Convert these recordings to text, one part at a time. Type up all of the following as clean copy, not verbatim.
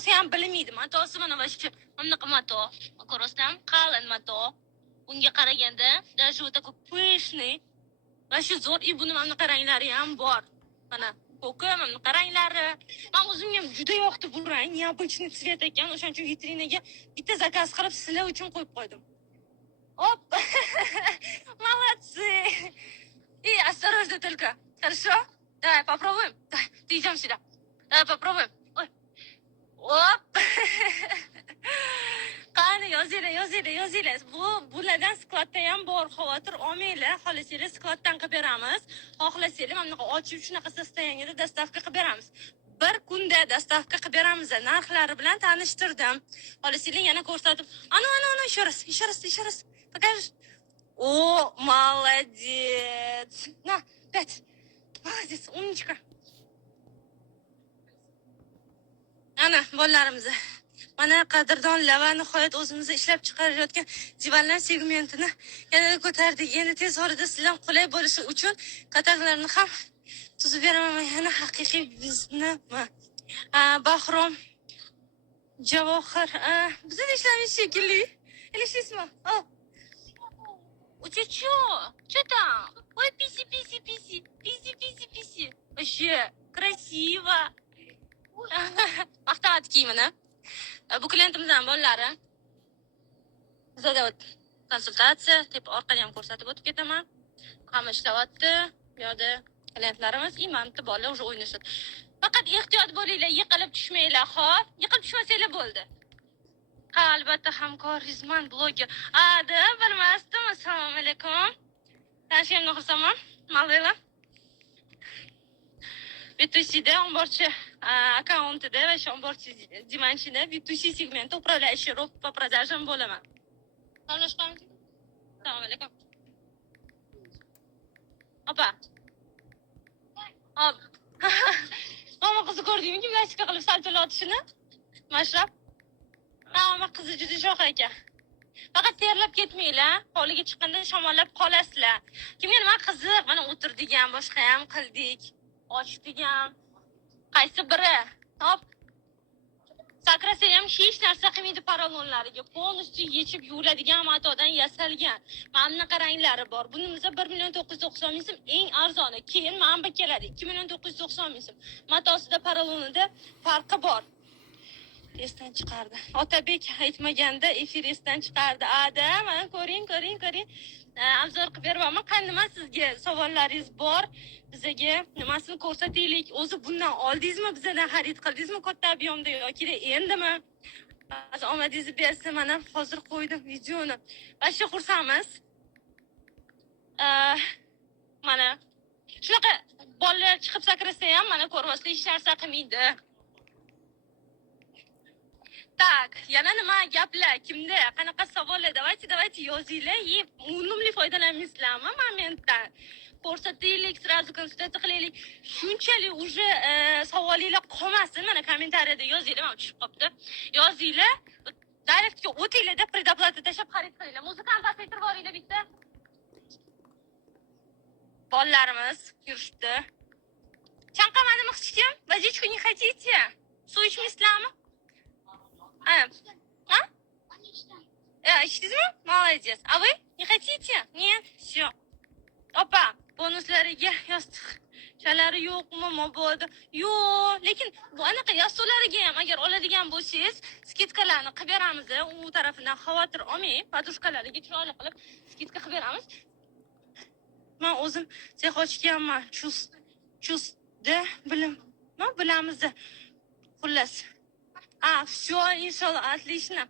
bo'lsa ham bilmaydi. Matosi mana shu bunaqa mato. Ko'rasizlarmi? Qalin mato. Bunga qaraganda даже вот такой пышный. Va shu zo'r buni mana ranglari ham bor. Mana ko'ki, mana ranglari. Men o'zimga ham juda yoqdi bu rang, необычный цвет ekan. O'shaning uchun vitrinaga bitta zakaz qilib sizlar uchun qo'yib qo'ydim. Оп! Молодцы! И осторожно только. Хорошо? Давай попробуем. Давай, ты идем сюда. Давай попробуем. Ой. Оп! Qani yozinglar. Bulardan skladda ham bor. Xavotir olmanglar. Xohlasangiz skladdan qilib beramiz. Xohlasangiz mana bunaqa ochib shunaqa sostoyaniyada dostavka qilib beramiz. Bir kunda dostavka qilib beramiz. Narxlari bilan tanishtirdim. Xohlasangiz yana ko'rsatib. Ana, еще раз. Покажешь? О, молодец. На, 5. Молодец, умничка. Ana, bolalarimiz. Mana qadrdonlar va nihoyat o'zimizda ishlab chiqarayotgan divanlar segmentini yanada ko'tardik. Endi tez orada sizlar qulay bo'lishi uchun kataloglarni ham tuzib beraman. Yana haqiqiy bizni Bahrom Javohir. Bizda ishlamiz shekilli. Eshitdingizmi? У тебя что? Что там? Ой, писи. Вообще красиво. Maqtavat kiyimini. Bu klientimizdan bolalari. Bizda konsultatsiya, deb orqadan ham ko'rsatib o'tib ketaman. Hamma ishlayapti. Bu yerda klientlarimiz imamni bolalar уже o'ynashadi. Faqat ehtiyot bo'linglar, yiqilib tushmanglar, xo'p? Yiqilib tushmasanglar bo'ldi. Ha, albatta hamkor Rizman bloger. Bilmasdim. Assalomu alaykum. Tanishimni xursandman. Mallaylar. B2C'da omborchi akkauntida va shu omborchi dimensionda B2C segmenti управляющий роб по продажам bo'laman. Assalomu alaykum. Opa. Mama qizni ko'rdingmi? Gimnastika qilib salto otishini? Mashrab. Mama qizi juda sho'x ekan. Faqat terlab ketmanglar. Hovliga chiqqanda shamollab qolasizlar. Kimga nima qiziq? Mana o'tirdik ham, boshqa ham qildik. Ochdik ham. Qaysi biri? Hop. Sakrasa ham hech narsa qilmaydi paralonlariga. Polностью yechib yuviladigan matodan yasalgan. Mana bunaqa ranglari bor. Bunimizda 1.990 ming so'm eng arzoni. Keyin mana bu keladi 2.990 ming so'm. Matosida paralonida farqi bor. Esdan chiqardi. Otabek aytmaganda efir esdan chiqardi. Mana ko'ring. Obzor qilib beraman. Qanday sizga savollaringiz bor? Bizga nimasini ko'rsataylik? O'zi bundan oldingizmi? Bizdan xarid qildingizmi katta ob'yomda yoki endimi? Ba'zi omadingizni bersa, mana hozir qo'ydim videoni. Vasha xursandmiz. Mana shunaqa bolalar chiqib sakrasa ham mana ko'rmaslik hech narsa qilmaydi. Так, yana nima gaplar? Kimda qanaqa savollar? Давайте yozinglar. Unumli foydalansizlarmi momentdan? Ko'rsataylik, sразу konsultatsiya qilaylik. Shunchalik уже savolinglar qolmasin. Mana kommentariyada yozinglar, mana tushib qopti. Yozinglar. Direktga o'tinglarda predoplata tashab xarid qilinglar. Muzikani pasaytirib yuboringlar bitta. Bolalarimiz yurishdi. Chanqamadimi qichkim? Водичку не хотите? Suv ichmaysizlarmi? Ichdingizmi? Молодец. А вы не хотите? Нет? Все. Opa, bonuslariga yostiqchalari yo'qmi, mabodo? Yo'q, lekin bu anaqa yostiqlariga ham agar oladigan bo'lsangiz, skidkalarni qilib beramiz. U tarafidan xavotir olmang, podushkalariga chiroyli qilib skidka qilib beramiz. Men o'zim sex ochganman. Chusda bilamiz. Xullas. Все, inshaalloh, отлично.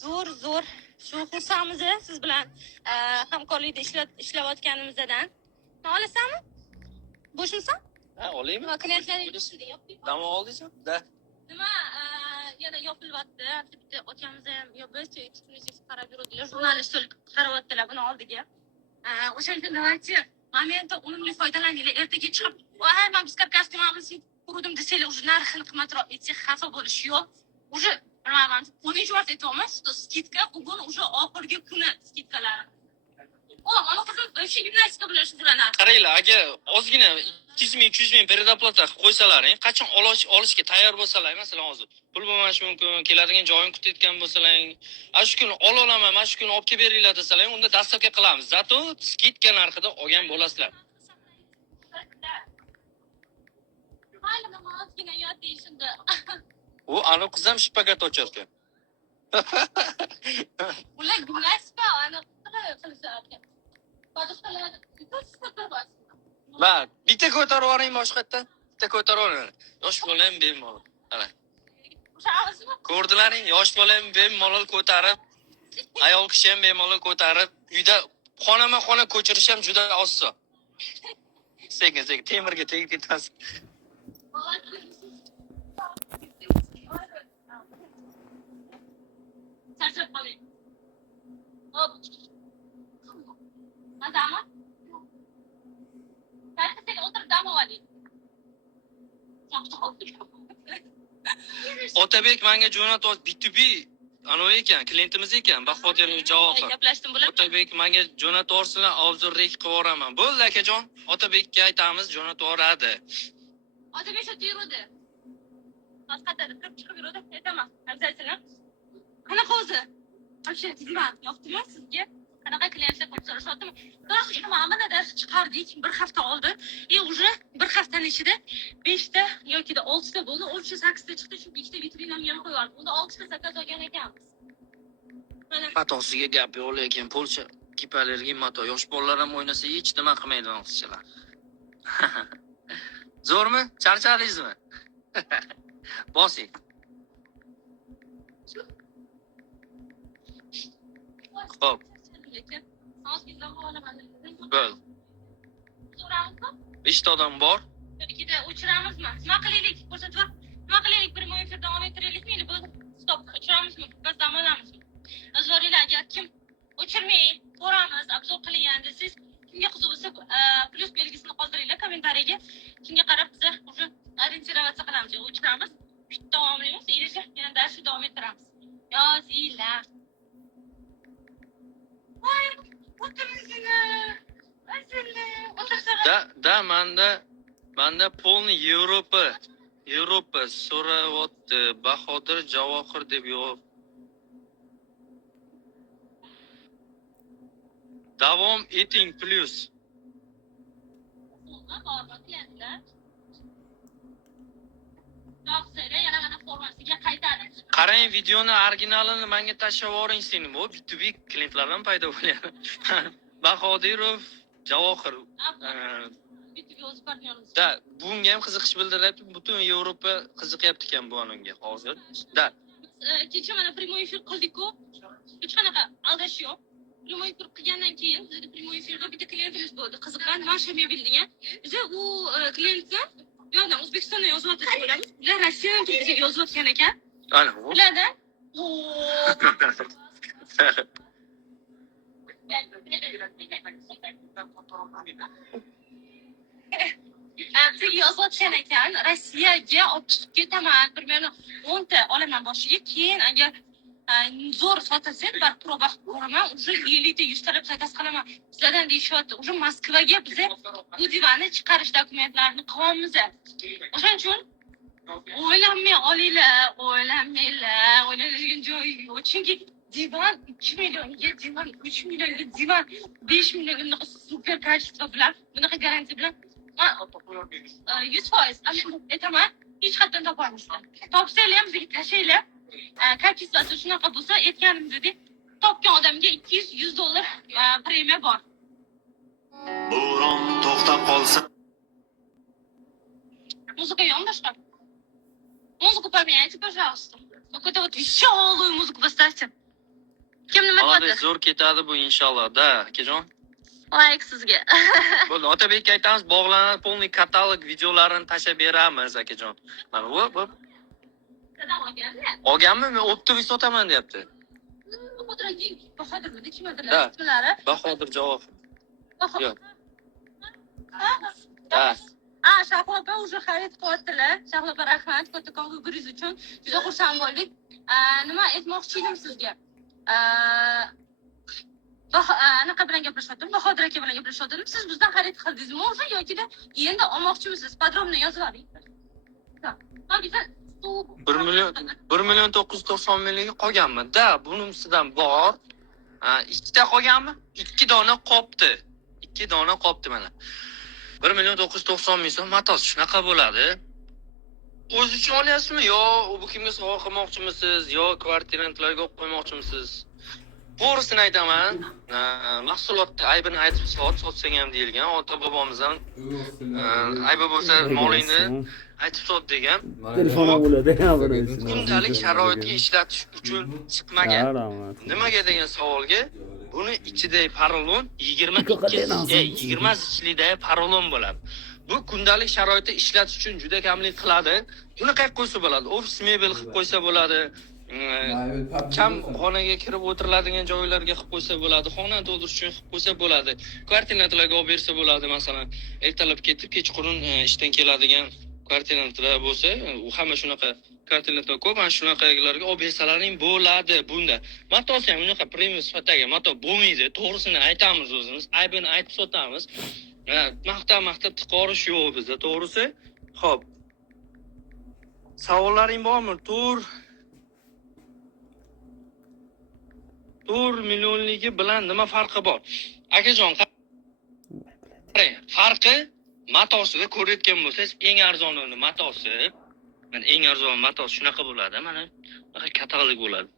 Zo'r. Shu xursandmiz siz bilan hamkorlikda ishlayotganimizdan. Olasanmi? Bo'shmisan? Ha, olaymi? Va klientlaring dam oldingizmi? Da. Nima, yana yopilyapti. Bitta otamiz ham yopish, eksklyuziv qarab yuradilar. Jurnalist qaryaptilar buni oldiga. O'shanda давайте momentda unumli foydalaninglar. Ertaga chiqib, "Voy, men biz karkastimamizni ko'rdim" desanglar, уже narxini qimmatroq aytsa xafa bo'lish yo'q. Уже bilmayman. 10 mart aytamiz, skidka bugun уже oxirgi kuni skidkalar. Mana qizim, o'sha gimnastika bilan shug'ullanadi. Qaranglar, aka, ozgina 200 ming, 300 ming predoplata qilib qo'ysalaring, qachon olishga tayyor bo'lsalar, masalan hozir pul bo'lmashi mumkin, keladigan joyini kutayotgan bo'lsalaring, ana shu kuni olaman, mana shu kuni olib kelib beringlar desalar, unda dastavka qilamiz. Zato skidka narxida olgan bo'lasizlar. Mayli, nima ozgina yot deyishindi. U aniq qiz ham shpagat ocharkan. Ular gimnastika aniq qilishadi. Boshqalar Va bitta ko'tarib yuboring boshqa yerdan. Bitta ko'tarib yuboring. Yosh bola ham bemalol. Mana. O'shamizmi? Ko'rdilaring, yosh bola ham bemalol ko'tarib, ayol kishi ham bemalol ko'tarib, uyda xonama-xona ko'chirish ham juda oson. Sekin temirga tegib ketasiz. Charchab qoling. Hop. Mazami? Sen o'tirib dam oling. Otabek menga jo'natib B2B anoyi ekan, klientimiz ekan, Bahodirning javobi. Gaplashdim bular. Otabek menga jo'natib yuborsinlar, obzorlik qilib yuboraman. Bo'ldi akajon, Otabekka aytamiz, jo'natib yuboradi. Otabek shu yurdi. Boshqalarga kirib chiqib yurdi. Aytaman. Hamzasini. Qanaqa o'zi? Вообще, tizman. Yoqdimi sizga? Qanaqa klientlar ko'p so'rashyaptimi? To'g'risi, mana dars chiqardik bir hafta oldin. Уже bir haftaning ichida 5 ta yoki 6 ta bo'ldi. 8 ta chiqdi, shu ikkita vitrinamga ham qo'yardim. Unda 6 ta zakaz olgan ekanmiz. Mana Matosiga gap yo'q, lekin Polsha kipalariga mato yosh bolalar ham o'ynasa hech nima qilmaydi qizchalar. Zo'rmi? Charchadingizmi? Bosing. Xo'p. Bo'l. 5 ta odam bor. ikkita o'chiramizmi? Nima qilaylik? Ko'rsatib, nima qilaylik? Bir mo'yinfir davom ettiraylikmi? Bo'ldi. Stop. O'chiramizmi? Biz dam olamizmi? Azoriylar, agar kim o'chirmay ko'ramiz, obzor qiling desangiz, kimga qiziq bo'lsa, plyus belgisini qoldiringlar kommentariyaga. Kimga qarab biz уже orientироваться qilamiz. O'chiramiz. Davomli emas, irisha yana darsni davom ettiramiz. Yozinglar. Voy, o'tiringlar. Da manda polni Yevropa so'rayapti. Bahodir Javohir deb yo'q. Davom eting plus. Qarang, videoni originalini menga tashlab yuboring sen. Bu B2B klientlardan paydo bo'lyapti. Bahodirov Javohir. Da, bunga ham qiziqish bildiryapti. Butun Yevropa qiziqyapti ekan bu anonga hozir. Da. Kecha mana prямой efir qildik-ku. Hech qanaqa aldash yo'q. Prямой efir qilgandan keyin bizda prямой efirda bitta klientimiz bo'ldi. Qiziqqan, Masha Mebel degan. Biz u klientni yo'qdan O'zbekistondan yozyapti bo'lamiz. Ular Rossiyadan bizga yozayotgan ekan. Ana bu. Ularda bizga yozayotgan ekan. Rossiyaga olib chiqib ketaman. Примерно 10 ta olaman boshiga. Keyin agar zo'r sotasang, bir proba qilib ko'raman. Уже 50 ta 100 talab zakaz qilaman. Sizlardan deyishyapti. Уже Moskvaga biz bu divanni chiqarish dokumentlarini qilamiz. O'shaning uchun o'ylanmay olinglar, o'ylanadigan joyi yo'q. Chunki divan 2 millionga, divan 3 millionga, divan 5 millionga super качество bilan, bunaqa garantiya bilan 100% aytaman, hech qayerdan topolmaysizlar. Topsanglar ham bizga tashlaylar. Kачествоsi shunaqa bo'lsa, aytganimizdek, topgan odamga $200 premiya bor. Bo'ron to'xtab qolsa. Muzika yo'qmi? Музыку поменяйте, пожалуйста. Какой-то вот веселую музыку поставьте. Kim nima Hozir qiladi? zo'r ketadi bu inshaalloh. Da, akajon. Like sizga. Bo'ldi, Otabekka aytamiz, bog'lanadi polni katalog videolarini tashlab beramiz, akajon. Mana bu. Olganmi? Men optimiz sotaman deyapti. Bahodirmidi, kim edilar? Da. Ismlari? Bahodir Javohir. Yo'q. Da. Shahloba уже xarid qilyaptilar. Shahloba, rahmat kattakon vibringiz uchun. Juda xursand bo'ldik. Nima aytmoqchi edim sizga? anaqa bilan gaplashyaptim, Bahodir aka bilan gaplashyaptim. Siz bizdan xarid qildingizmi o'zi yoki-da endi olmoqchimisiz? Podrobno yozib oling. bir million 990 mingga qolganmi? Da, bunisidan bor. Ikkita qolganmi? 2 dona qopti. 2 dona qopti mana. 1 million 990 ming so'm matos shunaqa bo'ladi. O'z uchun olyapsizmi yo bu kimga sovg'a qilmoqchimisiz yo kvartirantlarga qo'ymoqchimisiz? To'g'risini aytaman, mahsulotni aybini aytib sotsang ham deyilgan, ota bobomizdan aybi bo'lsa molingni aytib sot degan. Telefon bo'ladi ham Kundalik sharoitga ishlatish uchun chiqmagan. Nimaga degan savolga buni ichidagi porolon 20 zichlikdagi porolon bo'ladi. Bu kundalik sharoitda ishlatish uchun juda kamlik qiladi. Buni qayerga qo'ysa bo'ladi? Ofis mebel qilib qo'ysa bo'ladi. Kam xonaga kirib o'tiriladigan joylarga qilib qo'ysa bo'ladi, xonani to'ldirish uchun qilib qo'ysa bo'ladi, kvartirantlarga olib bersa bo'ladi. Masalan, ertalab ketib, kechqurun ishdan keladigan kvartirantlar bo'lsa, u hamma shunaqa kvartirantlar ko'p, mana shunaqalarga olib bersalaring bo'ladi bunda. Matosi ham unaqa premium sifatdagi mato bo'lmaydi, to'g'risini aytamiz o'zimiz, aybini aytib sotamiz. Maqtab tiqorish yo'q bizda, to'g'risi. Xo'p. Savollaring bormi? 4 millionligi bilan nima farqi bor? Akajon, qarang, farqi matosida ko'rayotgan bo'lsangiz, eng arzoni matosi. Mana eng arzon matos shunaqa bo'ladi, mana bunaqa kattalik bo'ladi.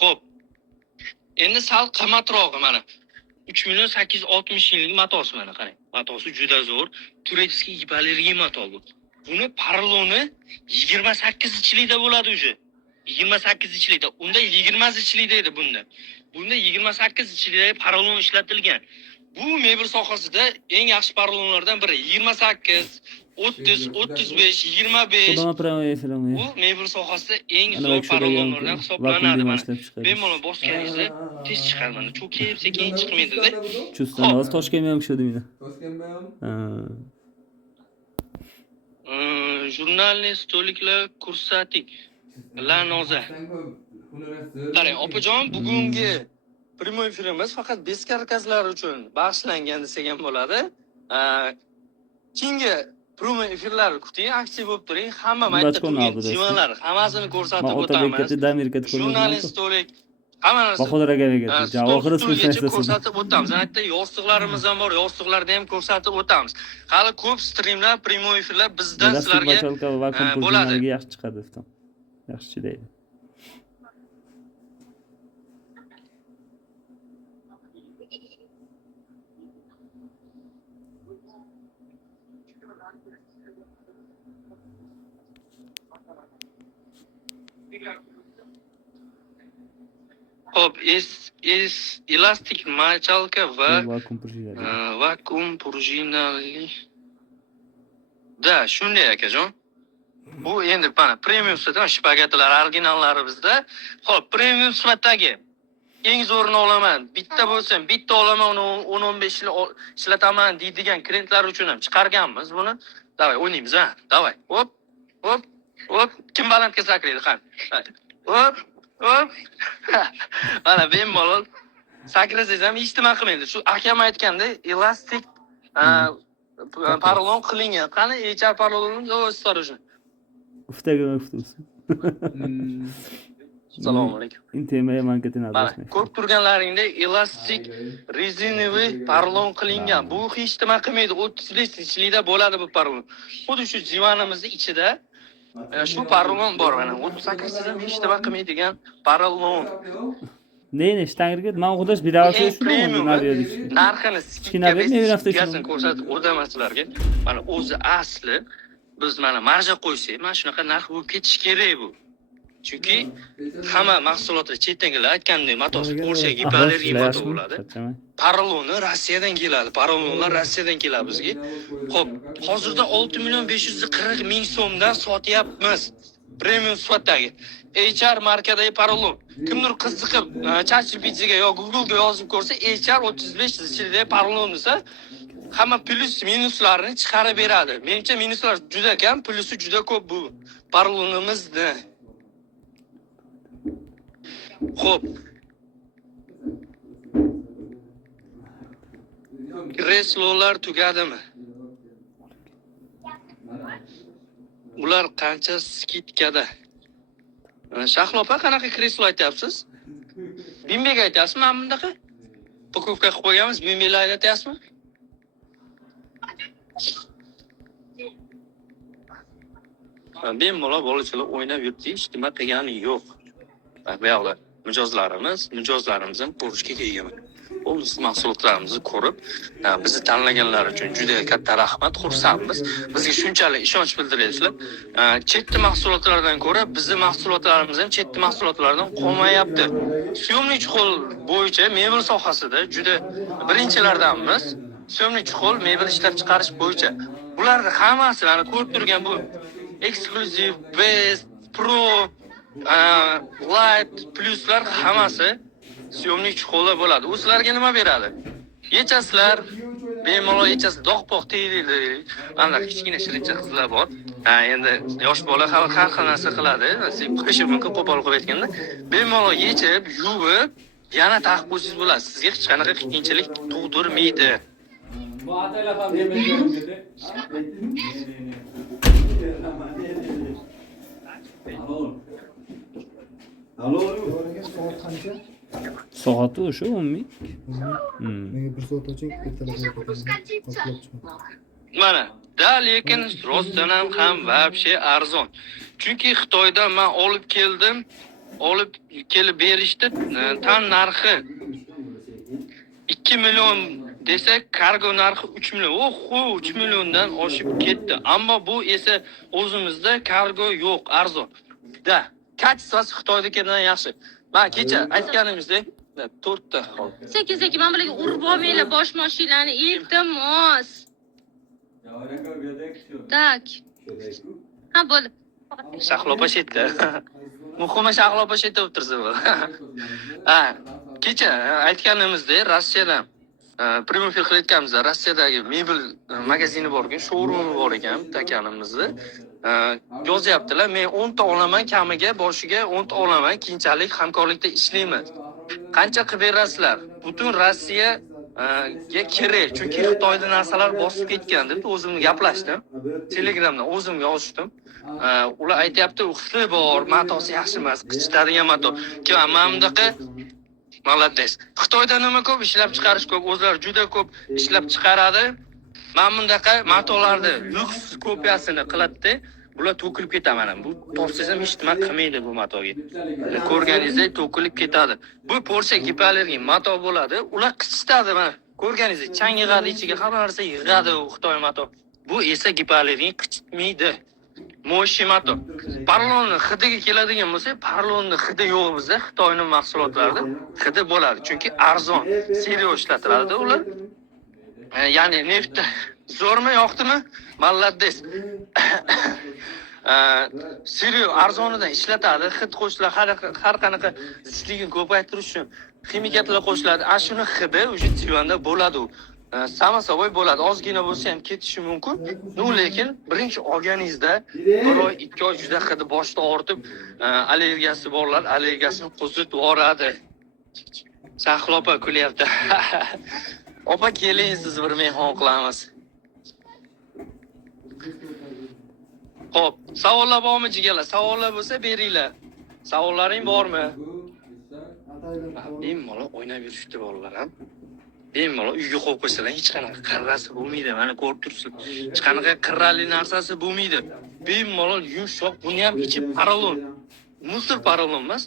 Xo'p. Endi sal qimmatrog'i mana 3 million 860 minglik matos mana qarang. Matosi juda zo'r, tureckiy ibalirgi mato bu. Buni poroloni 28 zichlikda bo'ladi o'zi. 28 zichlikda. Unda 20 zichlikda edi bunda. Bunda 28 zichlikdagi porolon ishlatilgan. Bu mebel sohasida eng yaxshi porolonlardan biri. 28, 30, 35, 25. Bu mebel sohasida eng zo'r porolonlardan hisoblanadi mana. Bemalol bosganingizda tez chiqadi mana. Cho'kib sekin chiqmaydi-da. Chustan oz Toshkentga ham o'xshadimi? Toshkentga ham? Jurnalni stoliklar kursatik. Lanoza. Qarang, opajon, bugungi primoy efirimiz faqat beskarkazlar uchun bag'ishlangan desak ham bo'ladi. Keyingi primoy efirlar kuting, aktiv bo'lib turing. Hamma maytda turgan divanlar hammasini ko'rsatib o'tamiz. Jurnalist stolik hamma narsa. Bahodir akaga javohir ko'rsatib o'tamiz. Aytda yostiqlarimiz ham bor, yostiqlarni ham ko'rsatib o'tamiz. Hali ko'p streamlar, primoy efirlar bizdan sizlarga bo'ladi. Yaxshi chiqadi. Yaxshi chidaydi. Hop, elastik machalka va vakuum prujinali. Da, shunday akajon. Bu endi mana premium sifatida shpagatlar originallari bizda. Xo'p, premium sifatdagi eng zo'rini olaman. Bitta bo'lsam, bitta olaman, 10-15 yil ishlataman deydigan klientlar uchun ham chiqarganmiz buni. Davay, o'ynaymiz, ha. Davay. Hop, hop, hop. Kim balandga sakraydi, qani? Hop, hop. Mana bemalol sakrasangiz ham hech nima qilmaydi. Shu akam aytganda, elastik porolon qilingan. Qani, HR porolonni o'stirishni. Uftaga uftusin. Assalomu alaykum. Intemaga mankatin adashmang. Ko'rib turganlaringda elastik rezinoviy porolon qilingan. Bu hech nima qilmaydi. 35 zichlikda bo'ladi bu porolon. Xuddi shu divanimizning ichida shu porolon bor mana. 38 dan hech nima qilmaydigan porolon. Neyni shtangirga man xudosh biravasi shuni narxini sikkasin ko'rsatib o'taman sizlarga. Mana o'zi asli biz mana marja qo'ysak, mana shunaqa narx bo'lib ketish kerak bu. Chunki hamma mahsulotlar chetdagilar aytgandek matos Porsche giperli motor bo'ladi. Poroloni Rossiyadan keladi. Porolonlar Rossiyadan keladi bizga. Xo'p, hozirda 6 million 540 ming so'mdan sotyapmiz. Premium sifatdagi HR markadagi porolon. Kimdir qiziqib ChatGPT'ga yo Google'ga yozib ko'rsa, HR 35 zichlikdagi porolon desa, hamma plus minuslarni chiqarib beradi. Menimcha minuslar juda kam, plusi juda ko'p bu porolonimizda. Xo'p. Kreslolar tugadimi? Ular qancha skitkada? Shahlo opa, qanaqa kreslo aytyapsiz? Bimbega aytyapsizmi? Mana bunaqa pokovka qilib qo'yganmiz, bimbela aytyapsizmi? Bemalol bolachalar o'ynab yuribdi, hech nima qilgani yo'q. Bu yoqda mijozlarimizdan ko'rishga kelgan. O'z mahsulotlarimizni ko'rib, bizni tanlaganlar uchun juda katta rahmat, xursandmiz. Bizga shunchalik ishonch bildiryapsizlar. Chetni mahsulotlardan ko'ra bizni mahsulotlarimiz ham chetni mahsulotlardan qolmayapti. Syomniy chuqul bo'yicha mebel sohasida juda birinchilardanmiz. Syomniy chuqul mebel ishlab chiqarish bo'yicha. Bularning hammasi mana ko'rib turgan bu Exclusive, Best, Pro, Light, Pluslar hammasi syomniy chuqulda bo'ladi. U sizlarga nima beradi? Yechasizlar, bemalol yechasiz, dog'-pog' tegdi. Mana kichkina shirincha qizlar bor. Endi yosh bola har xil narsa qiladi. Qishi mumkin qo'pol qilib aytganda, bemalol yechib, yuvib, yana taqib qo'ysangiz bo'ladi. Sizga hech qanaqa qiyinchilik tug'dirmaydi. Bu atalar ham yemaydi. Alo. Soat qancha? Soati o'sha 10 Menga bir soat oching, ertalab Mana, da lekin rostdan ham вообще arzon. Chunki Xitoydan men olib kelib berishdi, tan narxi 2 million desak, kargo narxi 3 million. Oho, 3 milliondan oshib ketdi. Ammo bu esa o'zimizda kargo yo'q, arzon. Da, kachествоsi Xitoydagidan yaxshi. Men kecha aytganimizdek 4 ta. Sekin men bilan urib olmanglar bosh mashinani, iltimos. Tak. Ha, bo'ldi. Shahlopa shetda. Muhimi Shahlopa shetda o'tirsa bo'ldi. Kecha aytganimizdek, Rossiyadan Primofil qilayotganmiz. Rossiyadagi mebel magazini bor ekan, showroomi bor ekan, takanimizni. Yozyaptilar, men 10 ta olaman, kamiga boshiga 10 ta olaman, keyinchalik hamkorlikda ishlaymiz. Qancha qilib berasizlar? Butun Rossiyaga kerak, chunki Xitoyda narsalar bosib ketgan deb o'zimni gaplashdim. Telegramdan o'zimga yozdim. Ular aytayapti, xili bor, matosi yaxshi emas, qichitadigan mato. Mana bundaqa Молодец. Xitoyda nima ko'p ishlab chiqarish ko'p, o'zlari juda ko'p ishlab chiqaradi. Mana bundaqa matolarni lyuks kopiyasini qiladi. Bular to'kilib ketadi mana. Bu topsangiz ham hech nima qilmaydi bu matoga. Ko'rganingizdek to'kilib ketadi. Bu Porsche giperlergin mato bo'ladi. Ular qichitadi mana. Ko'rganingizdek chang yig'adi, ichiga hamma narsa yig'adi u Xitoy mato. Bu esa giperlergin qichitmaydi. Moshi mato. Parlonni hidiga keladigan bo'lsa, parlonni hidi yo'q bizda, Xitoyning mahsulotlarida hidi bo'ladi. Chunki arzon, seriyo ishlatiladi ular. Ya'ni neftda zo'rmi, yoqdimi? Молодец. Seriyo arzonidan ishlatadi, hid qo'shiladi, har qanaqa zichligi ko'paytirish uchun ximikatlar qo'shiladi. Shuni hidi o'sha tivanda bo'ladi u. Sama savoy bo'ladi. Ozgina bo'lsa ham ketishi mumkin. Lekin birinchi olganingizda 1 oy, 2 oy juda hidi boshda ortib, allergiyasi borlar, allergiyasini qo'zitib yuboradi. Shahlopa kulyapti. Opa, keling, siz bir mehmon qilamiz. Xo'p, savollar bormi jigalar? Savollar bo'lsa beringlar. Savollaring bormi? Bemalol o'ynab yurishdi bolalar ham. Bemalol uyga qo'yib qo'ysalar hech qanaqa qirrasi bo'lmaydi. Mana ko'rib turibsiz. Hech qanaqa qirrali narsasi bo'lmaydi. Bemalol yumshoq, buni ham ichi paralon. Musor paralon emas.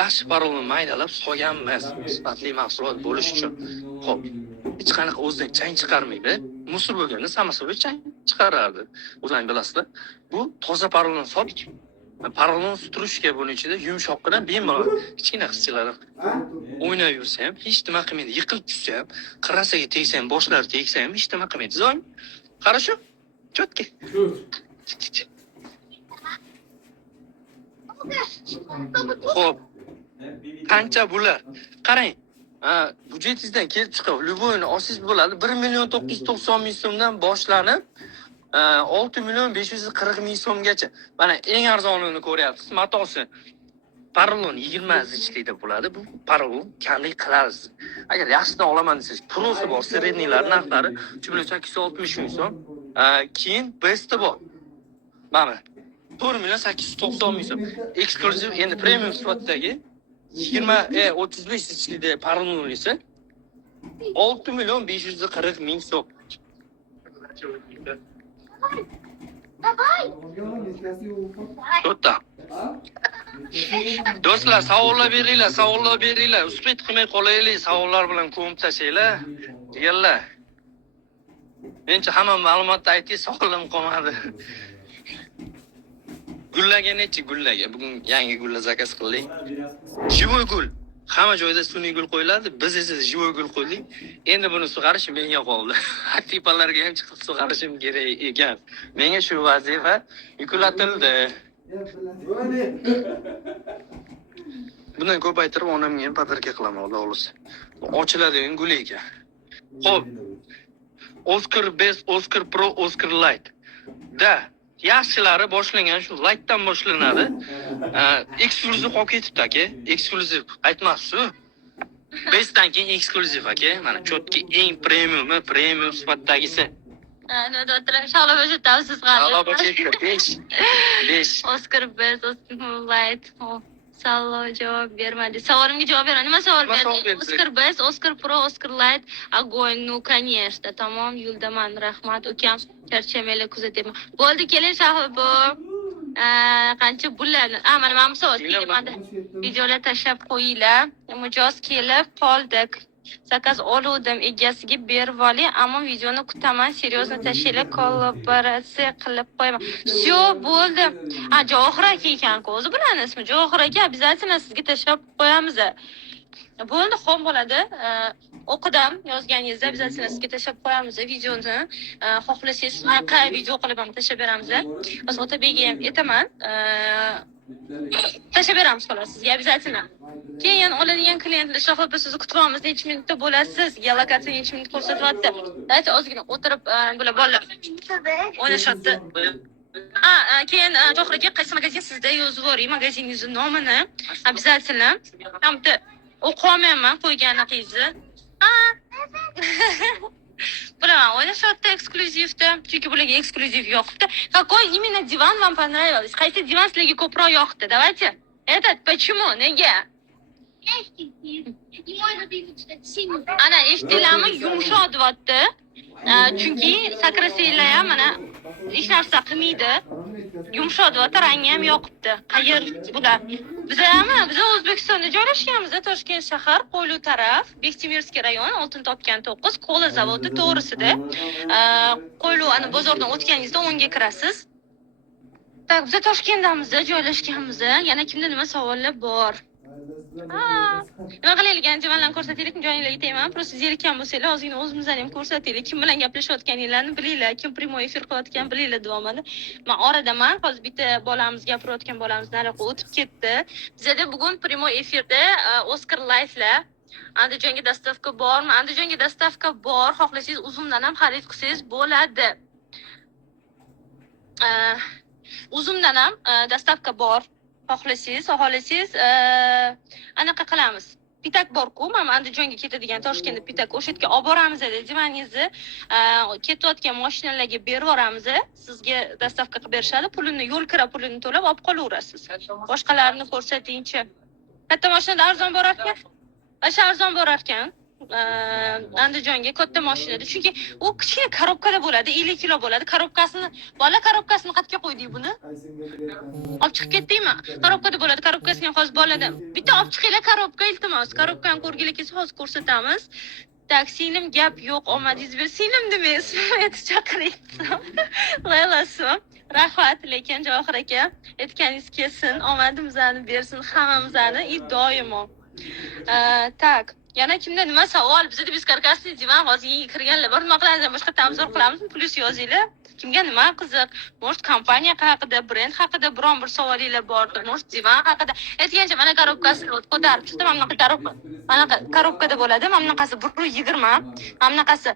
Yaxshi parolni maydalab solganmiz, sifatli mahsulot bo'lish uchun. Xo'p, hech qanaqa o'zidan chang chiqarmaydi. Musor bo'lganda samasova chang chiqarardi. O'zing bilasizlar. Bu toza parolni soldik. Parolni suturishga buning ichida yumshoqqina bemalol kichkina qizchalar o'ynab yursa ham hech nima qilmaydi. Yiqilib tushsa ham, qirrasiga tegsa ham, boshlari tegsa ham hech nima qilmaydi. Zo'ng. Хорошо? Четко. Xo'p. Qancha bular? Qarang. Budjetingizdan kelib chiqib, любойni olsangiz bo'ladi. 1.990.000 so'mdan boshlanib 6.540.000 so'mgacha. Mana eng arzonini ko'ryapsiz, matosi. Paralon 20 zichlikda bo'ladi. Bu paralon kamlik qilasiz. Agar yaxshidan olaman desangiz, prosi bor, sredniylar narxlari 3.860 ming so'm. Keyin besti bor. Mana 4.890 ming so'm. Eksklyuziv endi premium sifatidagi 35 zichlikda paralon esa 6.540 ming so'm. To'rtta. Do'stlar, savollar beringlar. Uspet qilmay qolaylik, savollar bilan ko'mib tashlaylar. Deganlar. Mencha hamma ma'lumotni aytib sog'lim qolmadi. Gullaga nechi gullaga? Bugun yangi gullar zakaz qildik. Jivoy gul. Hamma joyda sun'iy gul qo'yiladi, biz esa jivoy gul qo'ydik. Endi buni sug'arish menga qoldi. Tipalarga ham chiqib sug'arishim kerak ekan. Menga shu vazifa yuklatildi. Bundan ko'paytirib onamga ham podarka qilaman, Xudo xolisa. Ochiladigan gul ekan. Xo'p. Oscar Best, Oscar Pro, Oscar Light. Da yaxshilari boshlangan shu Lightdan boshlanadi. Eksklyuziv qolib ketibdi aka. Eksklyuziv aytmasiz-ku. Bestdan keyin eksklyuziv aka. Mana chotki eng premium sifatdagisi. Nima o'tirib shog'lab o'shatasiz g'alati. Alloh bersin. 5. Oscar Best, Oscar Light. Savol javob bermadi. Savolimga javob beradi. Nima savol berdi? Oscar Best, Oscar Pro, Oscar Light. Огонь, ну конечно. Tamom, Yuldaman, rahmat ukam. Charchamaylar kuzatyapman. Bo'ldi, keling Shahobo. Qancha bularni? Mana misol telemada videolar tashlab qo'yinglar. Mijoz kelib qoldik. Zakaz oluvdim, egasiga berib oling, ammo videoni kutaman, seriozno tashkilot kollaboratsiya qilib qo'yaman. Всё, bo'ldi. Johir aka ekan-ku, o'zi biladi ismi. Johir aka обязательно sizga tashlab qo'yamiz. Bo'ldi, xo'p bo'ladi. O'qidim, yozganingizda обязательно sizga tashlab qo'yamiz videoni. Xohlasangiz qanaqa video qilib ham tashlab beramiz. Biz Otabekga ham aytaman. Tashlab beramiz xolos sizga обязательно. Keyin oladigan klientlar shoxib sizni kutamiz, necha minutda bo'lasiz? Geolokatsiya necha minut ko'rsatyapti. Daycha ozgina o'tirib bular bolalar o'ynashyapti. Keyin Johir aka qaysi magazin sizda yozib yuboring, magaziningizni nomini обязательно. Hamda o'qiolmayman qo'yganingizni. Bular o'ynashyapti ekskluzivda, chunki bularga ekskluziv yoqdi. Какой именно диван вам понравился? Qaysi divan sizlarga ko'proq yoqdi? Давайте. Этот почему? Nega? Ana eshitilarmi yumshoq deyapti. Chunki sakrasanglar ham mana hech narsa qilmaydi. Yumshoq deyapti, rangi ham yoqibdi. Qayer bular? Biz O'zbekistonda joylashganmiz, Toshkent shahar, Qo'ylu taraf, Bektemirskiy rayon, Oltin topgan 9, kola zavodi to'g'risida. Qo'ylu ana bozordan o'tganingizda o'ngga kirasiz. Tak, biz Toshkentdamiz, joylashganmiz. Yana kimda nima savollar bor? Nima qilaylik, divanlarni ko'rsataylikmi, joninglarga tegman. Просто zerikkan bo'lsanglar, ozgina o'zimizdan ham ko'rsataylik. Kim bilan gaplashayotganinglarni bilinglar, kim primo efir qilayotgan bilinglar deyapman. Men oradaman, hozir bitta bolamiz gapirayotgan bolamiz nariga o'tib ketdi. Bizda bugun primo efirda Oscar Live'lar Andijonga dostavka bormi? Andijonga dostavka bor. Xohlasangiz uzumdan ham xarid qilsangiz bo'ladi. Uzumdan ham dostavka bor. Xohlasangiz, anaqa qilamiz. Pitak bor-ku, mana Andijonga ketadigan Toshkentda pitak o'sha yerga olib boramiz dedi. Divaningizni ketayotgan mashinalarga berib yuboramiz. Sizga dostavka qilib berishadi. Pulini, yo'l kira pulini to'lab olib qolaverasiz. Boshqalarini ko'rsatingchi. Katta mashinada arzon borar ekan. O'sha arzon borar ekan. Andijonga katta mashinada. Chunki u kichkina korobkada bo'ladi, 50 kilo bo'ladi. Korobkasini qayerga qo'ydik buni? Olib chiqib ketdingmi? Korobkada bo'ladi. Korobkasini ham hozir bo'ladi. Bitta olib chiqinglar korobka, iltimos. Korobkani ko'rgili kelsa hozir ko'rsatamiz. Tak, singlim gap yo'q, omadingiz ber. Singlim demaysiz, aytib chaqiryapsam. Laylasmi? Rahmat, lekin Johir aka, aytganingiz kelsin, omadimizni bersin hammamizni doimo. Tak. Yana kimda nima savol? Bizda Biskarkasli divan hozir yangi kirganlar bor. Nima qilamiz? Boshqa ta'mizor qilamizmi? Plyus yozinglar. Kimga nima qiziq? Может, kompaniya haqida, brend haqida biron bir savolinglar bordir. Может, divan haqida. Aytgancha mana korobkasini ko'tarib chiqdim. Mana korobkada bo'ladi. Mana bunaqasi 120, mana bunaqasi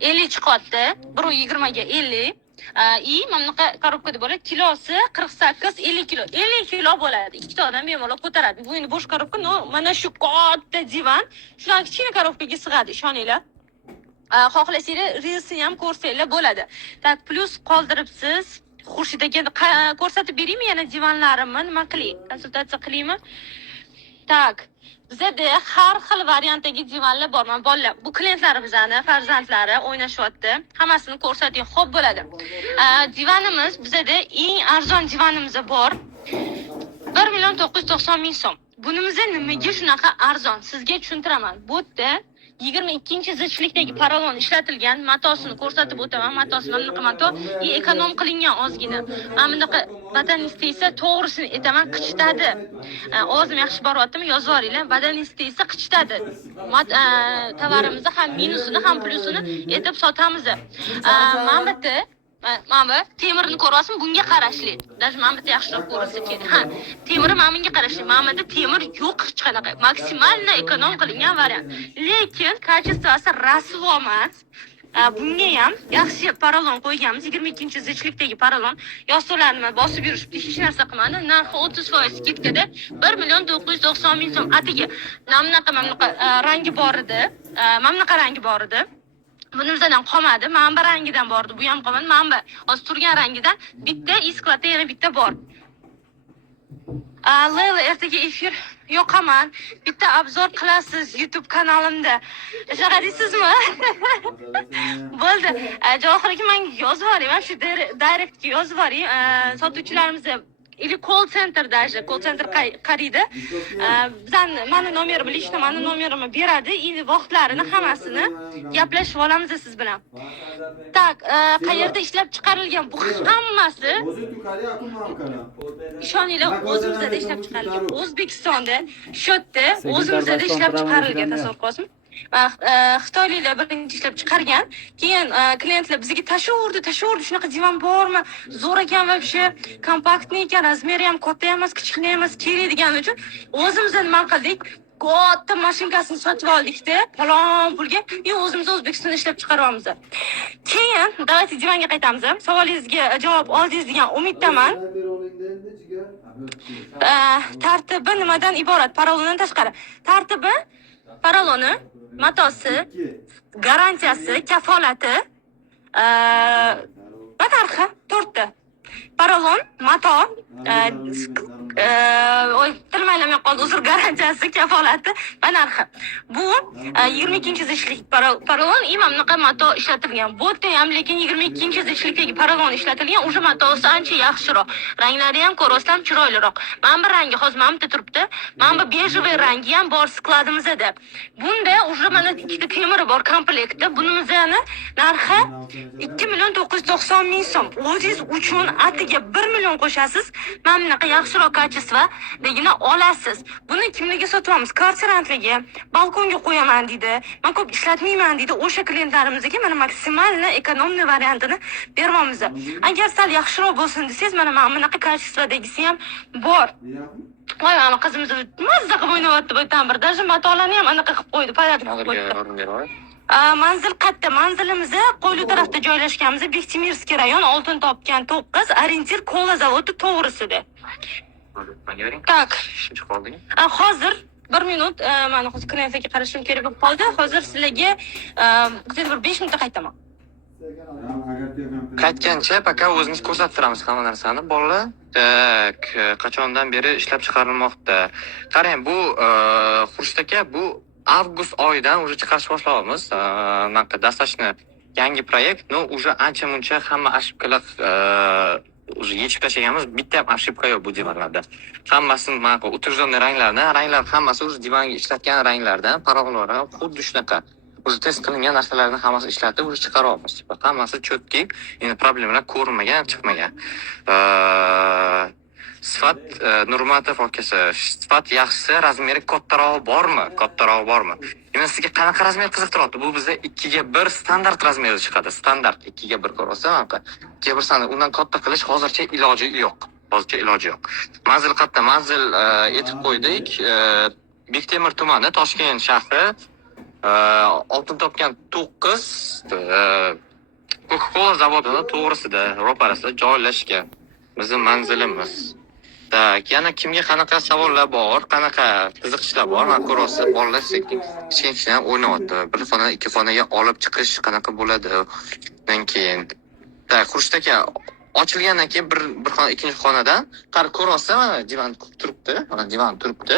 50 chiqadi. 120 ga 50. И mana bunaqa korobkada bo'ladi. Kilosi 48-50 kilo. 50 kilo bo'ladi. Ikkita odam bemalol ko'taradi. Bu endi bosh korobka, mana shu katta divan shunaqa kichkina korobkaga sig'adi, ishoninglar. Xohlasanglar reelsini ham ko'rsanglar bo'ladi. Tak, plus qoldiribsiz. Xurshid aka ko'rsatib beraymi yana divanlarimni? Nima qiling? Konsultatsiya qilaymi? Tak. Bizda har xil variantdagi divanlar bor. Mana bolalar, bu klientlarimizni farzandlari o'ynashyapti. Hammasini ko'rsating, xo'p bo'ladi. Divanimiz bizda eng arzon divanimiz bor. 1.990.000 so'm. Bunimizni nimaga shunaqa arzon? Sizga tushuntiraman. Bu yerda 22-zichlikdagi paralon ishlatilgan matosini ko'rsatib o'taman. Matosi mana bunaqa mato, ekonom qilingan ozgina. Mana bunaqa badanista esa to'g'risini aytaman, qichitadi. Ovozim yaxshi boryaptimi? Yozib yuboringlar. Badanista esa qichitadi. Tovarimizni ham minusini, ham plusini aytib sotamiz. Mana bu yerda mana bu temirni ko'ryapsizmi? Bunga qarashli. Даже mana bu yaxshiroq ko'rinsa kerak. Ha, temiri mana bunga qarashli. Mana bu temir yo'q hech qanaqa. Maksimalni ekonom qilingan variant. Lekin kачествоsi rasvo emas. Bunga ham yaxshi paralon qo'yganmiz. 22-zichlikdagi paralon. Yostiqlarni bosib yurishibdi, hech narsa qilmadi. Narxi 30% skidkada 1.990.000 so'm. Atiga mana bunaqa rangi bor edi. Mana bunaqa rangi bor edi. Bunimizdan qolmadi. Mana bu rangidan bor edi. Bu ham qolmadi. Mana bu hozir turgan rangidan bitta iskladda yana bitta bor. Leyla, ertaga efir yo'qaman. Bitta obzor qilasiz YouTube kanalimda. Shunaqa deysizmi? Bo'ldi. Javohir aka, men yozib yuboring. Shu directga yozib yuboring. Sotuvchilarimiz или call-center даже, call-center qariydi. Bizani meni nomer bilishni, meni nomerimni beradi. Endi vaqtlarini hammasini gaplashib olamiz siz bilan. Tak, qayerda ishlab chiqarilgan bu hammasi? Ishoninglar, o'zimizda ishlab chiqarilgan. O'zbekistonda, shu yerda o'zimizda ishlab chiqarilgan, tasavvur qilasizmi? Xitoyliklar birinchi ishlab chiqargan, keyin klientlar bizga tashaverdi, shunaqa divan bormi? Zo'r ekan va o'sha kompaktniy ekan, razmeri ham katta emas, kichkina emas, kerak degan uchun o'zimizdan nima qildik? Katta mashinkasini sotib oldik-da, falon pulga, o'zimiz O'zbekistonda ishlab chiqaryapmiz. Keyin davlat divanga qaytamiz. Savolingizga javob oldingiz degan umiddaman. Tartibi nimadan iborat? Parolondan tashqari. Tartibi paraloni, matosi, garantiyasi, kafolati, va narxi 4 ta. Paralon, mato, tilmaylamay qoldi, uzr, garantiyasi, kafolati va narxi. Bu 22-zichlik paralon, imam bunaqa mato ishlatilgan. Bu yerda ham lekin 22-zichlikdagi paralon ishlatilgan, o'sha matosi ancha yaxshiroq. Ranglari ham ko'rasizlar, chiroyliroq. Mana bu rangi hozir mana bu turibdi. Mana bu bejevый rangi ham bor skladimizda. Bunda o'sha mana ikkita temiri bor komplektda. Bunimizni narxi 2.990.000 so'm. O'zingiz uchun atiga 1 million qo'shasiz. Mana bunaqa yaxshiroq kачество degina olasiz. Buni kimlarga sotyapmiz? Kvartirantlarga, balkonga qo'yaman deydi. Men ko'p ishlatmayman deydi. O'sha klientlarimizga mana maksimalni ekonomni variantini beramiz. Agar sal yaxshiroq bo'lsin desangiz, mana bunaqa kачестводагisi ham bor. Voy, ana qizimiz mazza qilib o'ynayapti bu yerdan bir. Даже matolarni ham anaqa qilib qo'ydi, parat qilib qo'ydi. Manzil qayerda? Manzilimiz Qo'yli tarafda joylashganmiz. Bektemirskiy rayon, Oltin topgan 9, orientir kola zavodi to'g'risida. Tak. Hozir 1 minut mana hozir klientga qarashim kerak bo'lib qoldi. Hozir sizlarga bir 5 minutda qaytaman. Qaytgancha paka o'zingiz ko'rsatib turamiz hamma narsani. Bolalar qachondan beri ishlab chiqarilmoqda. Qarang, bu Xurshid aka, bu avgust oyidan уже chiqarish boshlayapmiz. Mana dastlashni yangi proyekt, уже ancha-muncha hamma ошибкалар уже yechib tashlaganmiz. Bitta ham ошибка yo'q bu divanlarda. Hammasi mana utujzonli ranglar hammasi уже divanga ishlatgan ranglardan, parollar xuddi shunaqa. Уже test qilingan narsalarni hammasi ishlatib, уже chiqaryapmiz. Hammasi cho'tki, endi problemalar ko'rinmagan, chiqmagan. Sifat Nurmatov akasi, sifat yaxshisi, razmeri kattaroq bormi? Endi sizga qanaqa razmer qiziqtiryapti? Bu bizda 2:1 standart razmerda chiqadi. Standart 2:1 ko'rasiz, anaqa. 2:1 standart, undan katta qilish hozircha iloji yo'q. Manzil qayerda? Manzil aytib qo'ydik. Bektemir tumani, Toshkent shahri, Oltin topgan 9, Coca-Cola zavodini to'g'risida, ro'parasida joylashgan bizning manzilimiz. Tak, yana kimga qanaqa savollar bor, qanaqa qiziqishlar bor, man ko'rasiz, bolalar kichkina o'ynayapti. Bir xona, ikki xonaga olib chiqish qanaqa bo'ladi? Undan keyin tak, Xurshidaka ochilgandan keyin bir xona, ikkinchi xonadan qarab ko'rasiz, mana divan turibdi, mana divan turibdi.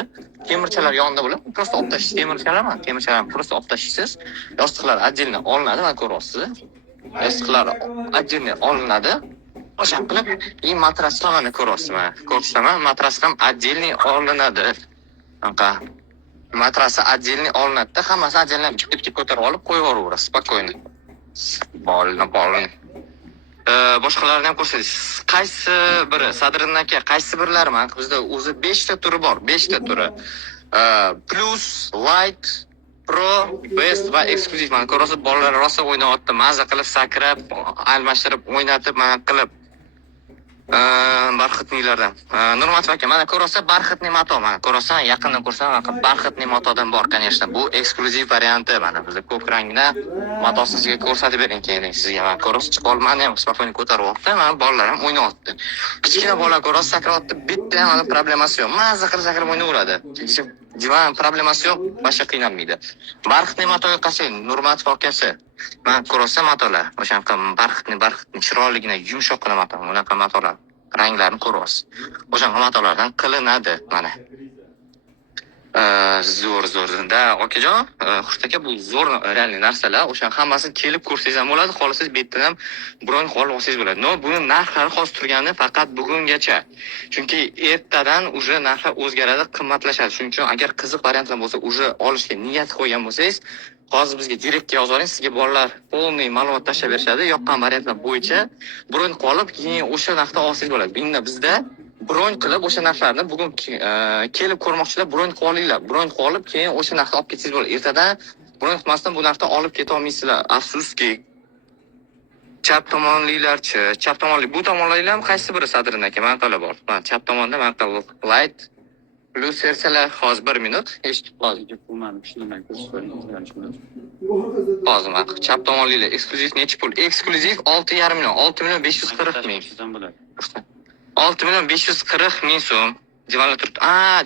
Temirchalar yonida bo'ladi. Prosta olib tashlash temirchalarmi? Temirchalarni prosta olib tashlaysiz. Yostiqlar отдельно olinadi, mana ko'rasiz. Yostiqlar отдельно olinadi. O'sha qilib, matras ham mana ko'rasiz, mana ko'rsataman, matras ham отдельный olinadi. Anaqa matrasi отдельный olinadi, hammasi отдельно bitta ko'tarib olib qo'yib yuboraverasiz, spokойно. Bolni. Boshqalarni ham ko'rsangiz, qaysi biri Sadriddin aka, qaysi birlari mana bizda o'zi 5 ta turi bor, 5 ta turi. Plus, Light, Pro, Best va Exclusive. Mana ko'rasiz, bolalar rosa o'ynayapti, maza qilib sakrab, almashtirib o'ynatib, mana qilib barxitnilardan. Nurmat aka, mana ko'rasiz, barxitni mato, mana ko'rasiz, yaqindan ko'rsam, barxitni matodan bor, конечно. Bu eksklyuziv varianti, mana bizda ko'k rangda mato sizga ko'rsatib bering keyin sizga. Mana ko'rasiz, chiqolmani ham spokойно ko'taryapti, mana bolalar ham o'ynayapti. Kichkina bola ko'rasiz, sakrayapti, bitta ham problemasi yo'q. Maza qilib sakrab o'ynayveradi. Divan problemasi yo'q, boshqa qiynalmaydi. Barxitni matoga qarang, Nurmat akasi. Mana ko'rasiz matolar, o'shaqa barxitni chiroyligina, yumshoqqina mato, unaqa matolar. Ranglarini ko'rasiz. O'shaqa matolardan qilinadi, mana. Zo'r. Da, okajon, Xushtaka bu zo'r realniy narsalar. O'sha hammasini kelib ko'rsangiz ham bo'ladi, xohlasangiz bu yerdan ham bron qilib olsangiz bo'ladi. No, buni narxlari hozir turgani faqat bugungacha. Chunki ertadan uje narxlar o'zgaradi, qimmatlashadi. Shuning uchun agar qiziq variantlar bo'lsa, uje olishga niyat qo'ygan bo'lsangiz, hozir bizga direktga yozing, sizga bolalar полный ma'lumot tashlab berishadi. Yoqqan variantlar bo'yicha bron qilib, keyin o'sha narxda olsangiz bo'ladi. Endi bizda bron qilib o'sha narxlarni bugun kelib ko'rmoqchilar, bron qilib olinglar. Bron qilib olib, keyin o'sha narxda olib ketsangiz bo'ladi. Ertadan bron qilmasdan bu narxda olib keta olmaysizlar. Afsuski. Chap tomonlilarchi, chap tomonli bu tomonlar ham qaysi biri Sadriddin aka? Mana to'la bor. Mana chap tomonda mana Light plus versiyalar hozir 1 minut eshitib qoldik. Hozir mana chap tomonlilar eksklyuziv necha pul? Eksklyuziv 6,5 million, 6,540 ming. 6,540 ming so'm. Divanlar turibdi.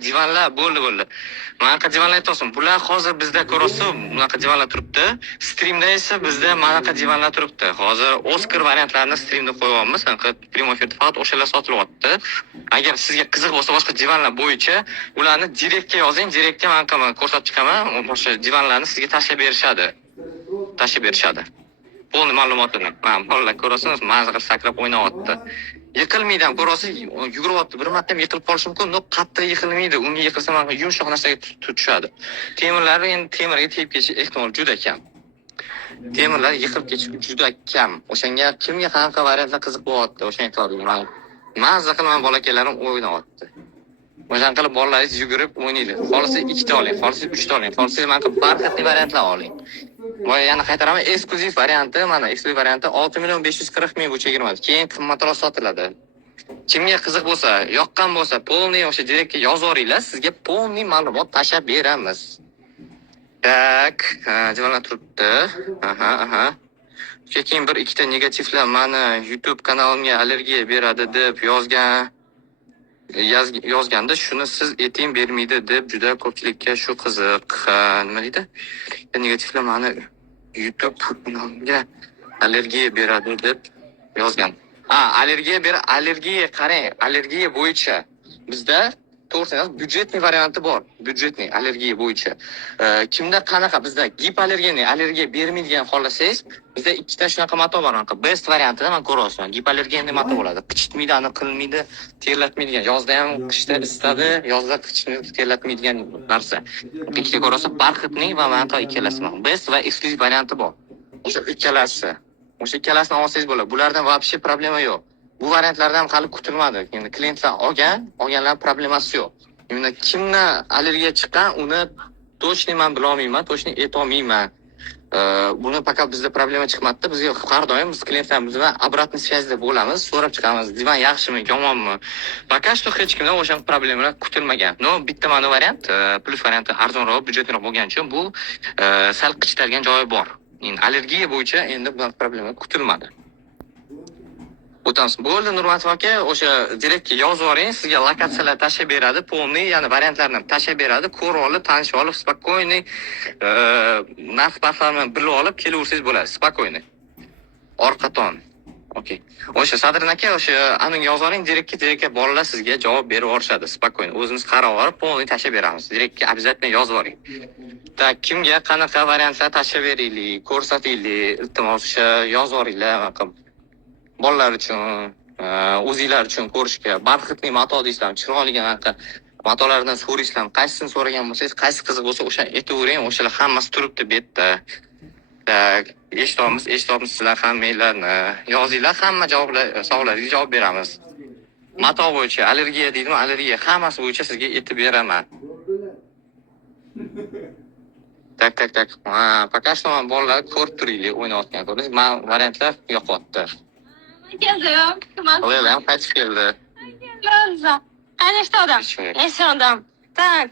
Divanlar bo'ldi. Mana divanlar aytsin. Bular hozir bizda ko'rasiz, bunaqa divanlar turibdi. Streamda esa bizda mana divanlar turibdi. Hozir Oscar variantlarini streamda qo'yamiz. Primo efirda faqat o'shalar sotilyapti. Agar sizga qiziq bo'lsa boshqa divanlar bo'yicha, ularni direktga yozing, direktga men ko'rsatib chiqaman. O'sha divanlarni sizga tashlab berishadi. Bo'ldi ma'lumotlarni. Mana bolalar ko'rasiz, mazg'ir sakrab o'ynayapti. Yiqilmaydi, ko'rasiz, yuguryapti. Bir marta ham yiqilib qolishi mumkin, no qattiq yiqilmaydi. Unga yiqilsa mana yumshoq narsaga tushadi. Temirlari endi temirga tegib ketish ehtimoli juda kam. Temirlar yiqilib ketish juda kam. O'shanga kimga qanaqa variantlar qiziq bo'lyapti, o'shanga aytib mazza qilman bolakaylarim o'ynayapti. O'shan qilib bolalaringiz yugurib o'ynaydi. Xolisi 2 ta oling, xolisi 3 ta oling, xolisi mana barxatli variantlar oling. Va yana qaytaraman, eksklyuziv varianti, mana eksklyuziv varianti 6,540 ming bu chegirmasi. Keyin qimmatroq sotiladi. Kimga qiziq bo'lsa, yoqqan bo'lsa, полный o'sha direktga yozaveringlar, sizga полный ma'lumot tashlab beramiz. Tak, divanlar turibdi. Keyin bir ikkita negativlar mani YouTube kanalimga allergiya beradi deb yozganda shuni siz eting bermaydi deb juda ko'pchilikka shu qiziq. Nima deydi? Negativlar mani YouTube kanalimga allergiya beradi deb yozgan. Allergiya qarang, allergiya bo'yicha bizda to'g'risini byudjetniy varianti bor. Byudjetniy allergiya bo'yicha. Kimda qanaqa bizda gipoallergenik allergiya bermaydigan xohlasangiz, bizda ikkita shunaqa mato bor. Best variantida men ko'rasizman. Gipoallergenik mato bo'ladi. Qichitmaydi, aniq qilmaydi, terlatmaydigan. Yozda ham qishda isitadi, yozda qichitmaydi, terlatmaydigan narsa. Ikkita ko'rasiz, barxitning va mato ikkalasi. Best va eksklyuziv varianti bor. O'sha ikkalasini olsangiz bo'ladi. Bulardan вообще problema yo'q. Bu variantlardan ham hali kutilmadi. Endi klientlar olganlar problemasi yo'q. Endi kimni allergiya chiqqan, uni точно men bila olmayman, точно ayta olmayman. Buni faqat bizda problema chiqmadi. Bizga har doim biz klientlarimiz bilan обратный связьda bo'lamiz, so'rab chiqamiz, divan yaxshimi, yomonmi. Пока что hech kimdan o'sha problemalar kutilmagan. No, bitta mana variant, plus varianti arzonroq, byudjetliroq bo'lgani uchun bu sal qichitargan joyi bor. Endi allergiya bo'yicha endi bu problema kutilmadi. O'tamiz. Bo'ldi Nurmatov aka, o'sha direktga yozib yuboring, sizga lokatsiyalar tashlab beradi, polniy, ya'ni variantlarni tashlab beradi, ko'rib olib, tanishib olib, spokойный narx-narxlarni bilib olib kelaversangiz bo'ladi, spokойный. Orqa ton. Okey. O'sha Sadrin aka, o'sha aning yozib yuboring, direktga bolalar sizga javob berib yuborishadi, spokойный. O'zimiz qarab olib, polniy tashlab beramiz. Direktga обязательно yozib yuboring. Tak, kimga qanaqa variantlar tashlab beraylik, ko'rsatinglar, iltimos o'sha yozib yuboringlar, bolalar uchun, o'zinglar uchun ko'rishga, barxitli mato deysizlarmi, chiroyli anaqa matolardan so'raysizlarmi, qaysisini so'ragan bo'lsangiz, qaysi qiziq bo'lsa o'shani aytavering, o'shalar hammasi turibdi bu yerda. Tak, eshitamiz sizlar hammanglarni. Yozinglar, hamma savollarga javob beramiz. Mato bo'yicha, allergiya deydimi, allergiya hammasi bo'yicha sizga aytib beraman. Tak. Пока что bolalar ko'rib turinglar, o'ynayotgan ko'rdingiz. Men variantlar yo'qotdi. Keldim. Olaylar ham qaytib keldi. Qanday odam? Esa odam. Tak,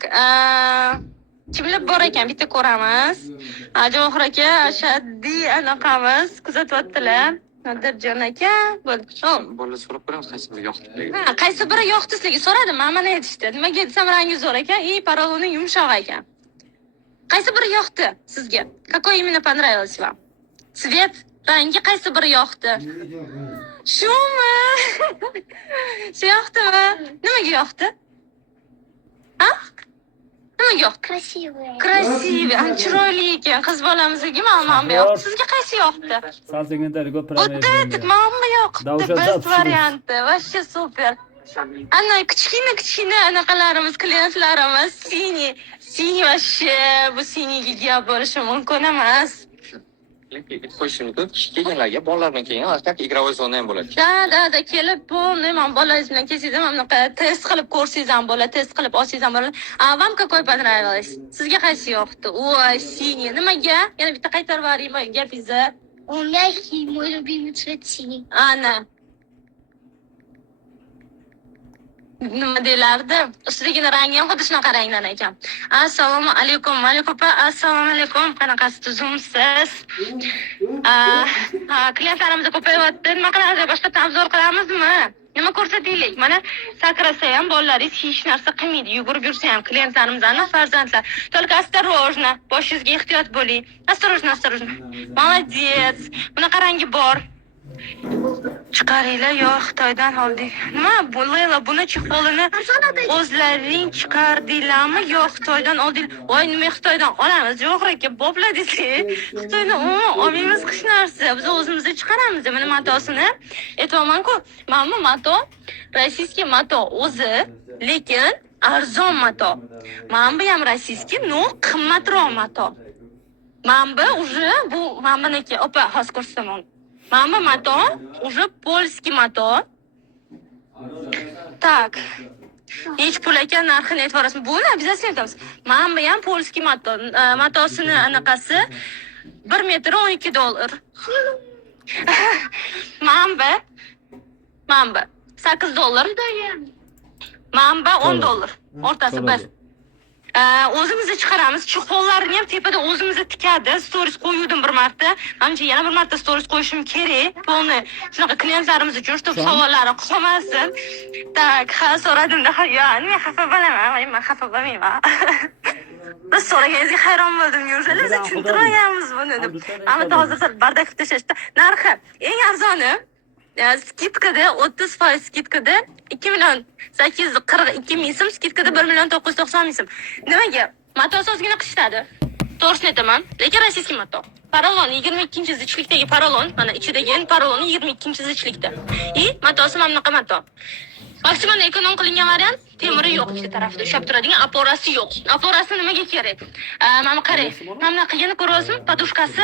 kimlar bor ekan bitta ko'ramiz. Javohir aka, ashaddiy anaqamiz kuzatyaptilar. Nadirjon aka, bo'ldi. Bolalar so'rab ko'ramiz, qaysi biri yoqdi. Ha, qaysi biri yoqdi sizga so'radim, mana aytishdi. Nimaga desam rangi zo'r ekan, paroloni yumshoq ekan. Qaysi biri yoqdi sizga? Какой именно понравилось вам? Цвет, rangi qaysi biri yoqdi? Shumi? Shu yoqdimi? Nimaga yoqdi? Ha? Nimaga yoqdi? Krasiv, chiroyli ekan. Qiz bolamizga mana bu yoqdi. Sizga qaysi yoqdi? Sal sekundari ko'piramiz. O'tdik, mana bu yoqdi. Best varianti, вообще super. Ana kichkina anaqalarimiz, klientlarimiz siniy вообще bu siniyga gap bo'lishi mumkin emas. Kelganlarga bolalar bilan kelgan, как игровой zona ham bo'ladi. Da, kelib полный, men bolalar bilan kelsangiz ham bunaqa test qilib ko'rsangiz ham bo'ladi, test qilib olsangiz ham bo'ladi. A вам какой понравилось? Sizga qaysi yoqdi? Voy, синий. Nimaga? Yana bitta qaytarib yuboring gapingizni. Он мягкий, мой любимый цвет синий. Ana. Nima deylardi? Ustidagi rangi ham xuddi shunaqa rangdan ekan. Assalomu alaykum. Assalomu alaykum. Qanaqasiz, tuzumsiz? Klientlarimiz ko'payyapti. Nima qilamiz? Boshqa obzor qilamizmi? Nima ko'rsataylik? Mana sakrasa ham bolalaringiz hech narsa qilmaydi. Yugurib yursa ham klientlarimizning farzandlar. Только осторожно. Boshingizga ehtiyot bo'ling. Осторожно. Молодец. Bunaqa rangi bor. Chiqaringlar, yo Xitoydan oldik. Nima bu Leyla, buni chexolini o'zlaring chiqardinglarmi yo Xitoydan olding? Voy, nima Xitoydan olamiz? Yo'q aka, bobla desak, Xitoydan olmaymiz hech narsa. Biz o'zimizda chiqaramiz. Mana matosini aytayman-ku. Mana bu mato, rossiyskiy mato o'zi, lekin arzon mato. Mana bu ham rossiyskiy, no qimmatroq mato. Mana bu уже bu meniki, opa, hozir ko'rsataman. Mama mato, уже польский mato. Так. Hech pul ekan narxini aytib berasizmi? Buni обязательно aytamiz. Mana bu ham польский mato. Matosini anaqasi 1 metr $12. Mana bu $8. Mana bu $10. O'rtasi bir. O'zimizda chiqaramiz. Chexollarni ham tepada o'zimizda tikadi. Stories qo'yuvdim bir marta. Menimcha yana bir marta stories qo'yishim kerak. Buni shunaqa klientlarimiz uchun shu savollari qolmasin. Tak, so'radim-da, yo, nima xafa bo'laman? Men xafa bo'lmayman. Biz so'raganingizga hayron bo'ldim. Neужели biz tushuntirmayapmiz buni deb. Ammo hozir bardak qilib tashlashdi. Narxi eng arzoni skidkada 30% skidkada 2.842 ming so'm, skidkada 1.990 ming so'm. Nimaga? Matos ozgina qishtadi. To'g'risini aytaman, lekin rossiyskiy mato. Parolon 22-zichlikdagi parolon, mana ichidagi parolon 22-zichlikda. Matosi mana bunaqa mato. Maksimal ekonom qilingan variant temiri yo'q ikkita tarafda ushlab turadigan, aporasi yo'q. Aporasi nimaga kerak? Mana qarang. Mana bunaqagini ko'ryapsizmi? Podushkasi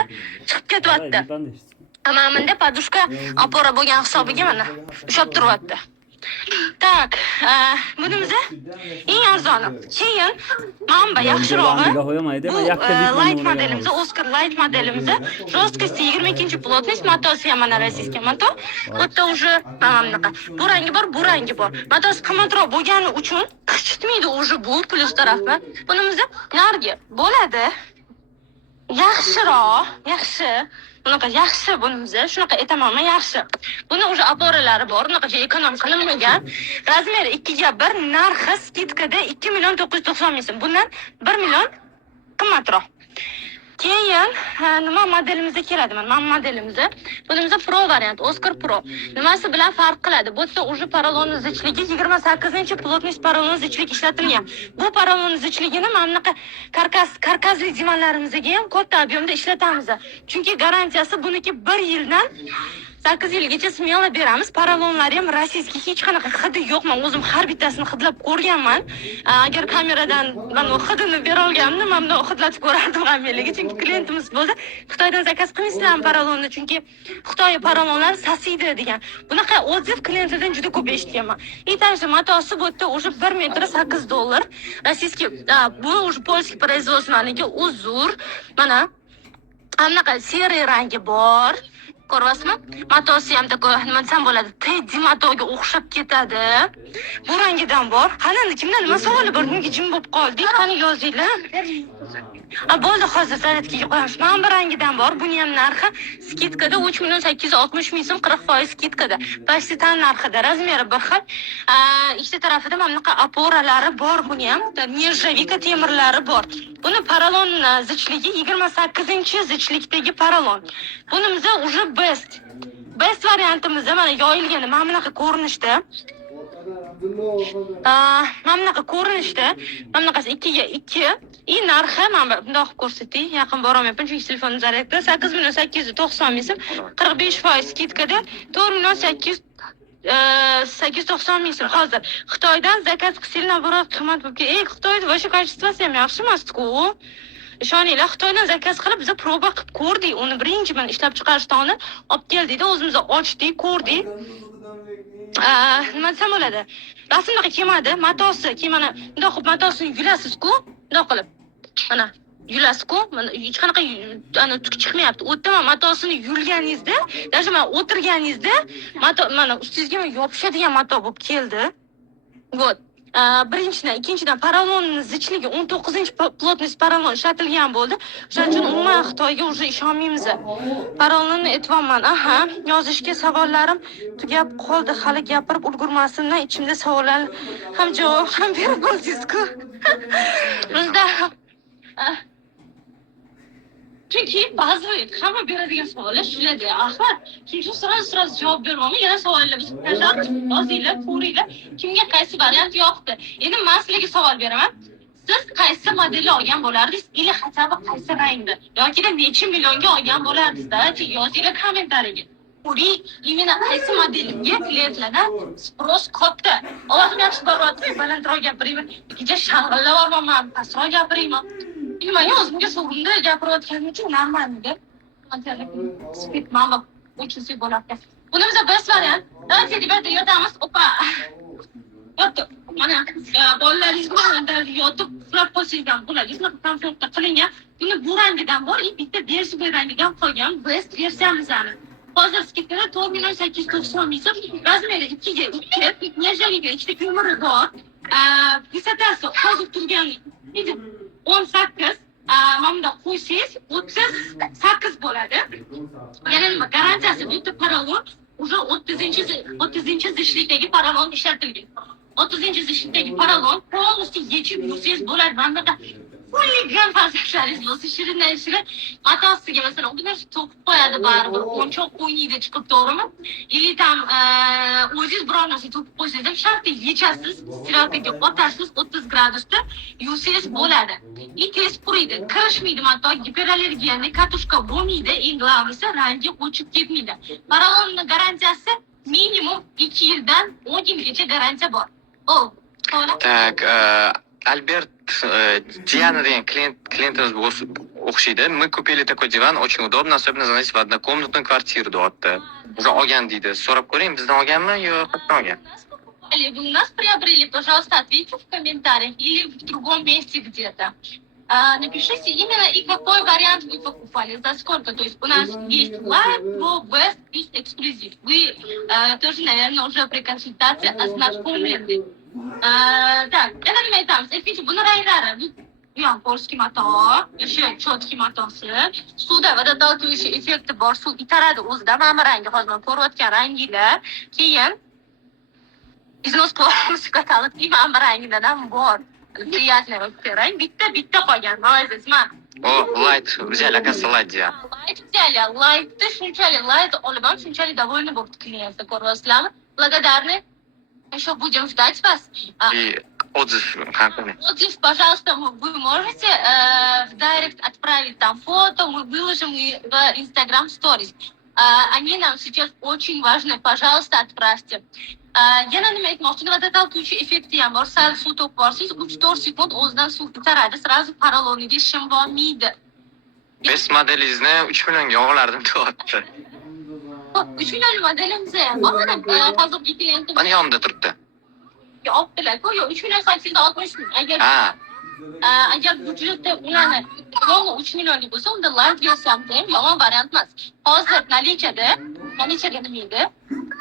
chiqib ketyapti. Mana bunda podushka opora bo'lgan hisobiga mana ushlab turyapti. Tak, bunimiz eng arzoni. Keyin mana yaxshirog'i. Light modelimiz, Oscar Light modelimiz. Жесткости 22 плотность, matosi ham mana rossiyskiy mato. Xuddi уже mana bunaqa. Bu rangi bor, bu rangi bor. Matos qimmatroq bo'lgani uchun qichitmaydi уже bu plyus tarafi. Bunimiz nargi bo'ladi. Yaxshiroq, yaxshi. Bunaqa yaxshi bunimizni, shunaqa aytaman, yaxshi. Buni уже oboralari bor, unaqa ekonom qilinmagan. Razmeri 2:1, narxi skidkada 2.990 ming so'm. Bundan 1 million qimmatroq. Keyin nima modelimizga keladi? Mana modelimizni. Bunimizda Pro variant, Oscar Pro. Nimasi bilan farq qiladi? Bu yerda уже porolon zichligi 28-chi plotность porolon zichlik ishlatilgan. Bu porolon zichligini mana bunaqa karkasli divanlarimizga ham katta ob'yomda ishlatamiz. Chunki garantiyasi buniki 1 yildan 8 yilgacha smelo beramiz. Porolonlari ham rossiyskiy, hech qanaqa hidi yo'q. Men o'zim har bittasini hidlab ko'rganman. Agar kameradan men u hidini bera olganimda, men buni hidlatib ko'rardim hammalarga. Chunki klientimiz bo'lsa, Xitoydan zakaz qilmaysizlarmi porolonni? Chunki Xitoy porolonlari sasiydi degan. Bunaqa o'ziv klientlardan juda ko'p eshitganman. И также matosi bu yerda уже 1 metr 8 dollar. Rossiyskiy, bu уже польский производственники uzur. Mana anaqa seriy rangi bor. Ko'ryapsizmi? Matosi ham nima desam bo'ladi? Teddy matoga o'xshab ketadi. Bu rangidan bor. Qani kimdan nima savoli bor? Nega jim bo'lib qoldik? Qani yozinglar. Bo'ldi, hozir zaryadkaga qo'yamiz. Mana bu rangidan bor. Buni ham narxi skidkada 3.860 ming so'm 40% skidkada. Почти tan narxida. Razmeri bir xil. Ikkita tarafida mana bunaqa oporalari bor buni ham. Nержавейка temirlari bor. Buni porolon zichligi 28-chi zichlikdagi porolon. Bunimizda уже best variantimizda mana yoyilgani mana bunaqa ko'rinishda. Mana bunaqa ko'rinishda, mana bunaqasi 2:2. Narxi mana bundoq qilib ko'rsating. Yaqin bora olmayapman chunki telefonim zaryadda. 8.890 ming so'm, 45% skidkada 4.890 ming so'm. Hozir Xitoydan zakaz qilsanglar biroq qimmat bo'lib ketdi. Xitoyda vosh kачествоsi ham yaxshi emas-ku. Ishoninglar, Xitoydan zakaz qilib biz proba qilib ko'rdik. Uni birinchi men ishlab chiqarishdan olib keldik-da, o'zimiz ochdik, ko'rdik. Nima desam bo'ladi? Rasmdaqa kelmadi, matosi, mana bundoq qilib matosini yulasiz-ku, bundoq qilib. Mana yulasiz-ku, mana hech qanaqa tuk chiqmayapti. U yerda matosini yulganingizda, даже mana o'tirganingizda mana ustingizga yopishadigan mato bo'lib keldi. Вот. Birinchidan, ikkinchidan porolonning zichligi 19-chi plotность porolon ishlatilgan bo'ldi. Shuning uchun umuman Xitoyga уже ishonmaymiz. Porolonni aytibman. Yozishga savollarim tugab qoldi. Hali gapirib ulgurmasimdan ichimda savollar ham javob ham berib bo'ldingiz-ku. Bizda chunki ba'zi hamma beradigan savollar shularda. Axir, shuning uchun so'raz javob bermayman. Yana savollar biz yozinglar, ko'ringlar. Kimga qaysi variant yoqdi? Endi men sizlarga savol beraman. Siz qaysi modelni olgan bo'lardingiz? Ili хотя бы qaysi rangda? Yoki necha millionga olgan bo'lardingiz-da? Yozinglar kommentariyaga. Uri именно qaysi modelimga klientlardan sпрос katta. Allohim yaxshi boryapti, balandroq gapiraymi? Kecha shang'illab borman, pastroq gapiraymi? Bilmayman, o'zimga sovrinda gapirayotganim uchun normalda. Speed mama uchinchi bo'ladi. Bunimizda best variant. Давайте, ребята, yotamiz. Opa. Yotib. Mana bolalaringiz bilan yotib uxlab qolsangiz bo'ladi. Shunaqa komfortda qilingan. Buni bu rangidan bor, bitta beige rangidan qolgan best versiyamizni. Hozir skidkada 4.890 ming so'm, razmeri 2:2, nержавейка, ikkita ko'miri bor. Vысотasi hozir turgan 18, mana bunda qo'ysangiz 38 bo'ladi. Yana nima garantiyasi? Bu yerda porolon уже 30-chi zishlikdagi porolon ishlatilgan. 30-chi zishlikdagi porolon полностью yechib yursangiz bo'ladi. Mana bunaqa Fulligan farzandlaringiz bo'lsa, shirindan shirin matosiga masalan, ular to'qib qo'yadi baribir, o'nchoq o'ynaydi chiqib, to'g'rimi? Или там o'zingiz biror narsa to'qib qo'ysangiz ham shartta yechasiz, stiralkaga otasiz 30 gradusda yuvsangiz bo'ladi. И tez quriydi, kirishmaydi, mato giperallergiyani katushka bo'lmaydi, eng glavnisi rangi o'chib ketmaydi. Porolonning garantiyasi minimum 2 yildan 10 yilgacha garantiya bor. Так, Альберт Диана degan klientimiz o'xshaydi. Мы купили такой диван, очень удобно, особенно знаете, в однокомнатную квартиру deyapti. Уже olgan deydi. So'rab ko'ring, bizdan olganmi yo qayerdan olgan? Вы у нас приобрели, пожалуйста, ответьте в комментариях или в другом месте где-то. Напишите именно и какой вариант вы покупали, за сколько. То есть у нас есть Live, Pro, Best и эксклюзив. Вы тоже, наверное, уже при консультации ознакомлены. Так, это не там. Смотрите, bunu ranglari. Bu ham polskiy mato, o'sha cho'tki matosi. Suvda vodotolкивающий effekti bor, suv itaradi o'zida. Mana bu rangi hozir men ko'rayotgan ranginglar. Keyin iznos классика taliqli mana bu rangidan ham bor. Приятный вообще rang. Bitta qolgan. Молодец, mana. O light взяли, оказывается, light ya. Light взяли. Light'ni shunchalik light olib ham shunchalik довольны bo'libdi klientlar, ko'ryapsizlarmi? Благодарны. Еще будем ждать вас. И отзыв какой? Отзыв, пожалуйста, вы можете в директ отправить там фото, мы выложим в Instagram Stories. Они нам сейчас очень важны, пожалуйста, отправьте. Yana nima aytmoqchiman, vodotolкивающий effekti ham bor. Sal suv to'kib borsangiz 3-4 sekund o'zidan suv itaradi, sразу poroloniga shim bo'lmaydi. Best modelingizni 3 millionga olardim deyapti. 3 million modelimiz ham bor. Mana hozirgi klientim Mana yonimda turibdi. olibdilar-ku, yo'q 3 million 860 ming. Agar budjetda ularni 3 millionlik bo'lsa, unda light versiyasi ham yomon variant emas. Hozir nalichada nima edi?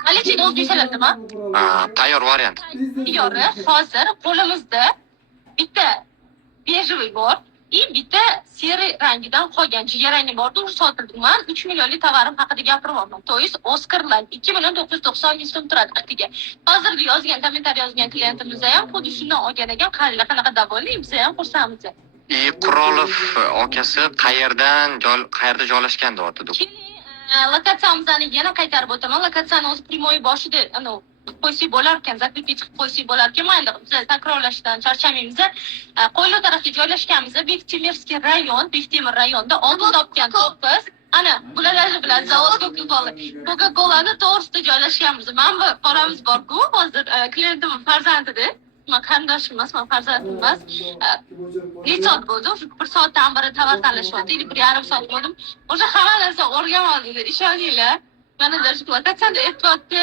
Nalichada o'zbekchaladimi? Tayyor variant. Tayyor. Hozir qo'limizda bitta bejevый bor, bitta seri rangidan qolgan jigarrangi borda u sotildi. Men 3 millionlik tovarim haqida gapiryapman. To есть Oscar Light 2 million 990 ming so'm turadi atiga. Hozirgi yozgan kommentariy yozgan klientimiz ham xuddi shundan olgan ekan, qanaqa davolli, biz ham xursandmiz. Qurolov akasi qayerda joylashgan deyapti. Lokatsiyamizni yana qaytarib o'taman. Lokatsiyani o'zi primoy boshida, qo'ysak bo'lar ekan, zakripiy chiqib qo'ysak bo'lar ekan. Mayli, biz takrorlashdan charchamaymiz. Qo'ylo tarafga joylashganmiz. Bektemirskiy rayon, Bektemir rayonida oldin topgan to'qqiz. Ana, bularni bilan zavod Coca-Cola'ni to'g'risida joylashganmiz. Mana bu qoramiz bor-ku, hozir klientim farzandida. Men qarindoshim emas, men farzandim emas. Necha soat bo'ldi? O'sha 1 soatdan beri tovar tanlashyapti. 1,5 soat bo'ldim. O'sha hamma narsa o'rganoldim, ishoninglar. Mana darsh lokatsiyada aytyapti,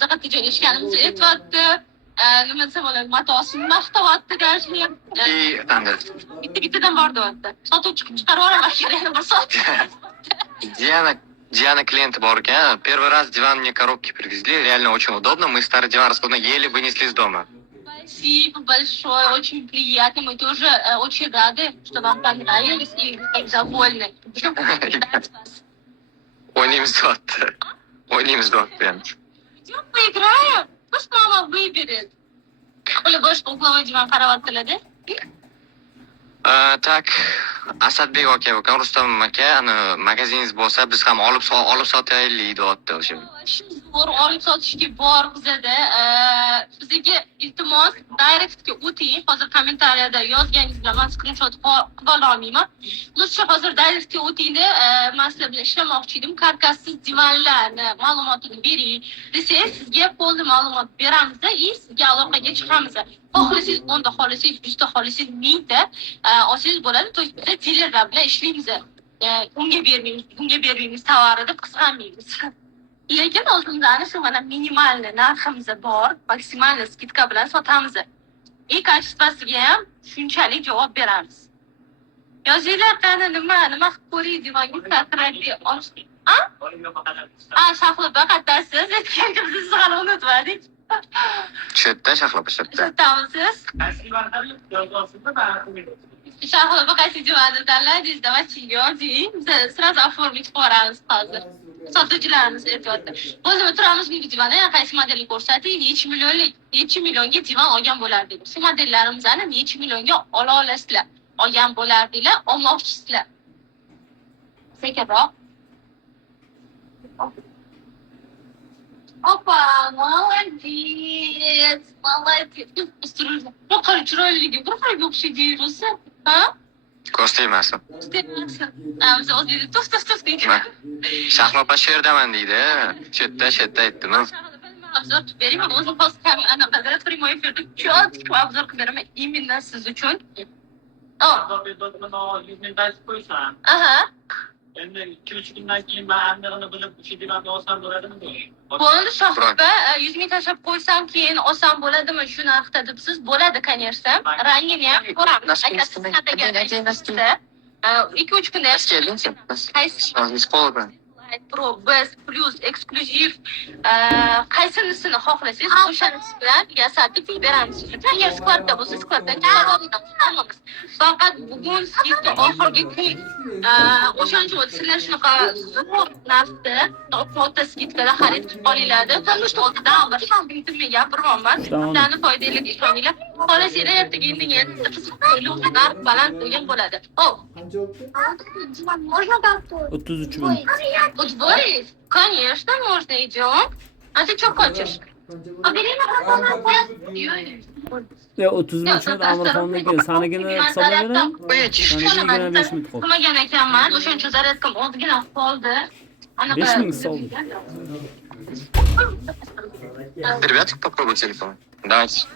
faqat joylashganimizni aytyapti. Nima desam bo'ladi, matosini maqtayapti darshni. Bittadan bor deyapti. Sotuvchi chiqarib yuboraman kerakli 1 soat. Диана клиенты бор ekan. Первый раз диван мне коробки привезли, реально очень удобно. Мы старый диван расходно еле вынесли из дома. Спасибо большое, очень приятно. Мы тоже очень рады, что вам понравилось и вы довольны. Будем ждать вас. Oynaymiz deyapti. Oynaymiz deyapti. Идем поиграем. Пусть мама выберет. Или больше угловой диван qarayaptilar. Tak, Asadbek aka, Rustam aka, ana magaziningiz bo'lsa, biz ham olib sotaylik deyapti o'sha. Zo'r olib sotishga bor bizada. Bizga iltimos direktga o'ting. Hozir kommentariyada yozganingiz bilan men screenshot qilib ola olmayman. Lutfi hozir direktga o'tingda, men sizlar bilan ishlamoqchi edim. Karkassiz divanlarni ma'lumotini bering. Desangiz sizga polni ma'lumot beramiz va sizga aloqaga chiqamiz. Xohlasangiz 10 ta, xohlasangiz 100 ta, xohlasangiz 1000 ta olsangiz bo'ladi. To biz dilerlar bilan ishlaymiz. Unga bermaymiz tovarni deb qisqanmaymiz. Lekin o'zimizda ana shu mana minimalniy narximiz bor, maksimalniy skidka bilan sotamiz. Kачествosiga ham shunchalik javob beramiz. Yozinglar qani nima qilib ko'ring divanga kontrakt olish. Shahlo faqatasiz, lekin biz hali unutmadik. Chetda shaxlab ishlatdi. Tamsiz. Shahlo faqatasiz divani tanladingiz, давайте yozing. Biz сразу оформить qilamiz hozir. Sotuvchilarimiz aytyapti. O'zimiz turamiz bu divanda qaysi modelni ko'rsating, necha millionga divan olgan bo'lardingiz. Shu modellarimizni necha millionga ola olasizlar, olgan bo'lardinglar, olmoqchisizlar. Sekinroq. Opa, молодец, молодец. Осторожно. Qancha chiroyligi, bir xil o'xshaydi, ha? Ko'rsatmasin. Biz o'zingizga to's deydi. Shaxlab shu yerdaman deydi. Chetda aytdimi? Обзор берем, o'zim postdan anaqa primoy efirda четко обзор qilib beraman именно siz uchun. Aha. Endi 2-3 kundan keyin men andig'ini bilib, o'sha divanga olsam bo'ladimi? Bo'ldi, shohba 100 ming tashlab qo'ysam keyin olsam bo'ladimi shu narxda debsiz? Bo'ladi, конечно. Rangini ham ko'ramiz. Agar 2-3 kunda Qaysi? Pro, Best, Plus, Eksklyuziv qaysinisini xohlasangiz o'shanisi bilan yasatib beramiz sizga. Agar skladda bo'lsa skladdan chiqaramiz. Faqat bugun skidka oxirgi kun o'shaning uchun sizlar shunaqa zo'r narxda katta skidkada xarid qilib olinglar. Oldidan bir ham men gapiryapman. Sizlarni foydali ishoninglar. Xolos ertaga indin narx baland bo'lgan bo'ladi. Hop. Можно готовить? 33 bin. Удвоить? Конечно, можно, идем. А ты что хочешь? Побери Ya 30 bin uchun Amirxonniki sanigini hisoblayveradi. Sanigina 5 ming qoldi. qilmagan ekanman. O'shaning uchun zaryadkam ozgina qoldi. 5 ming soldi. Ребята, попробуй телефон. Давайте.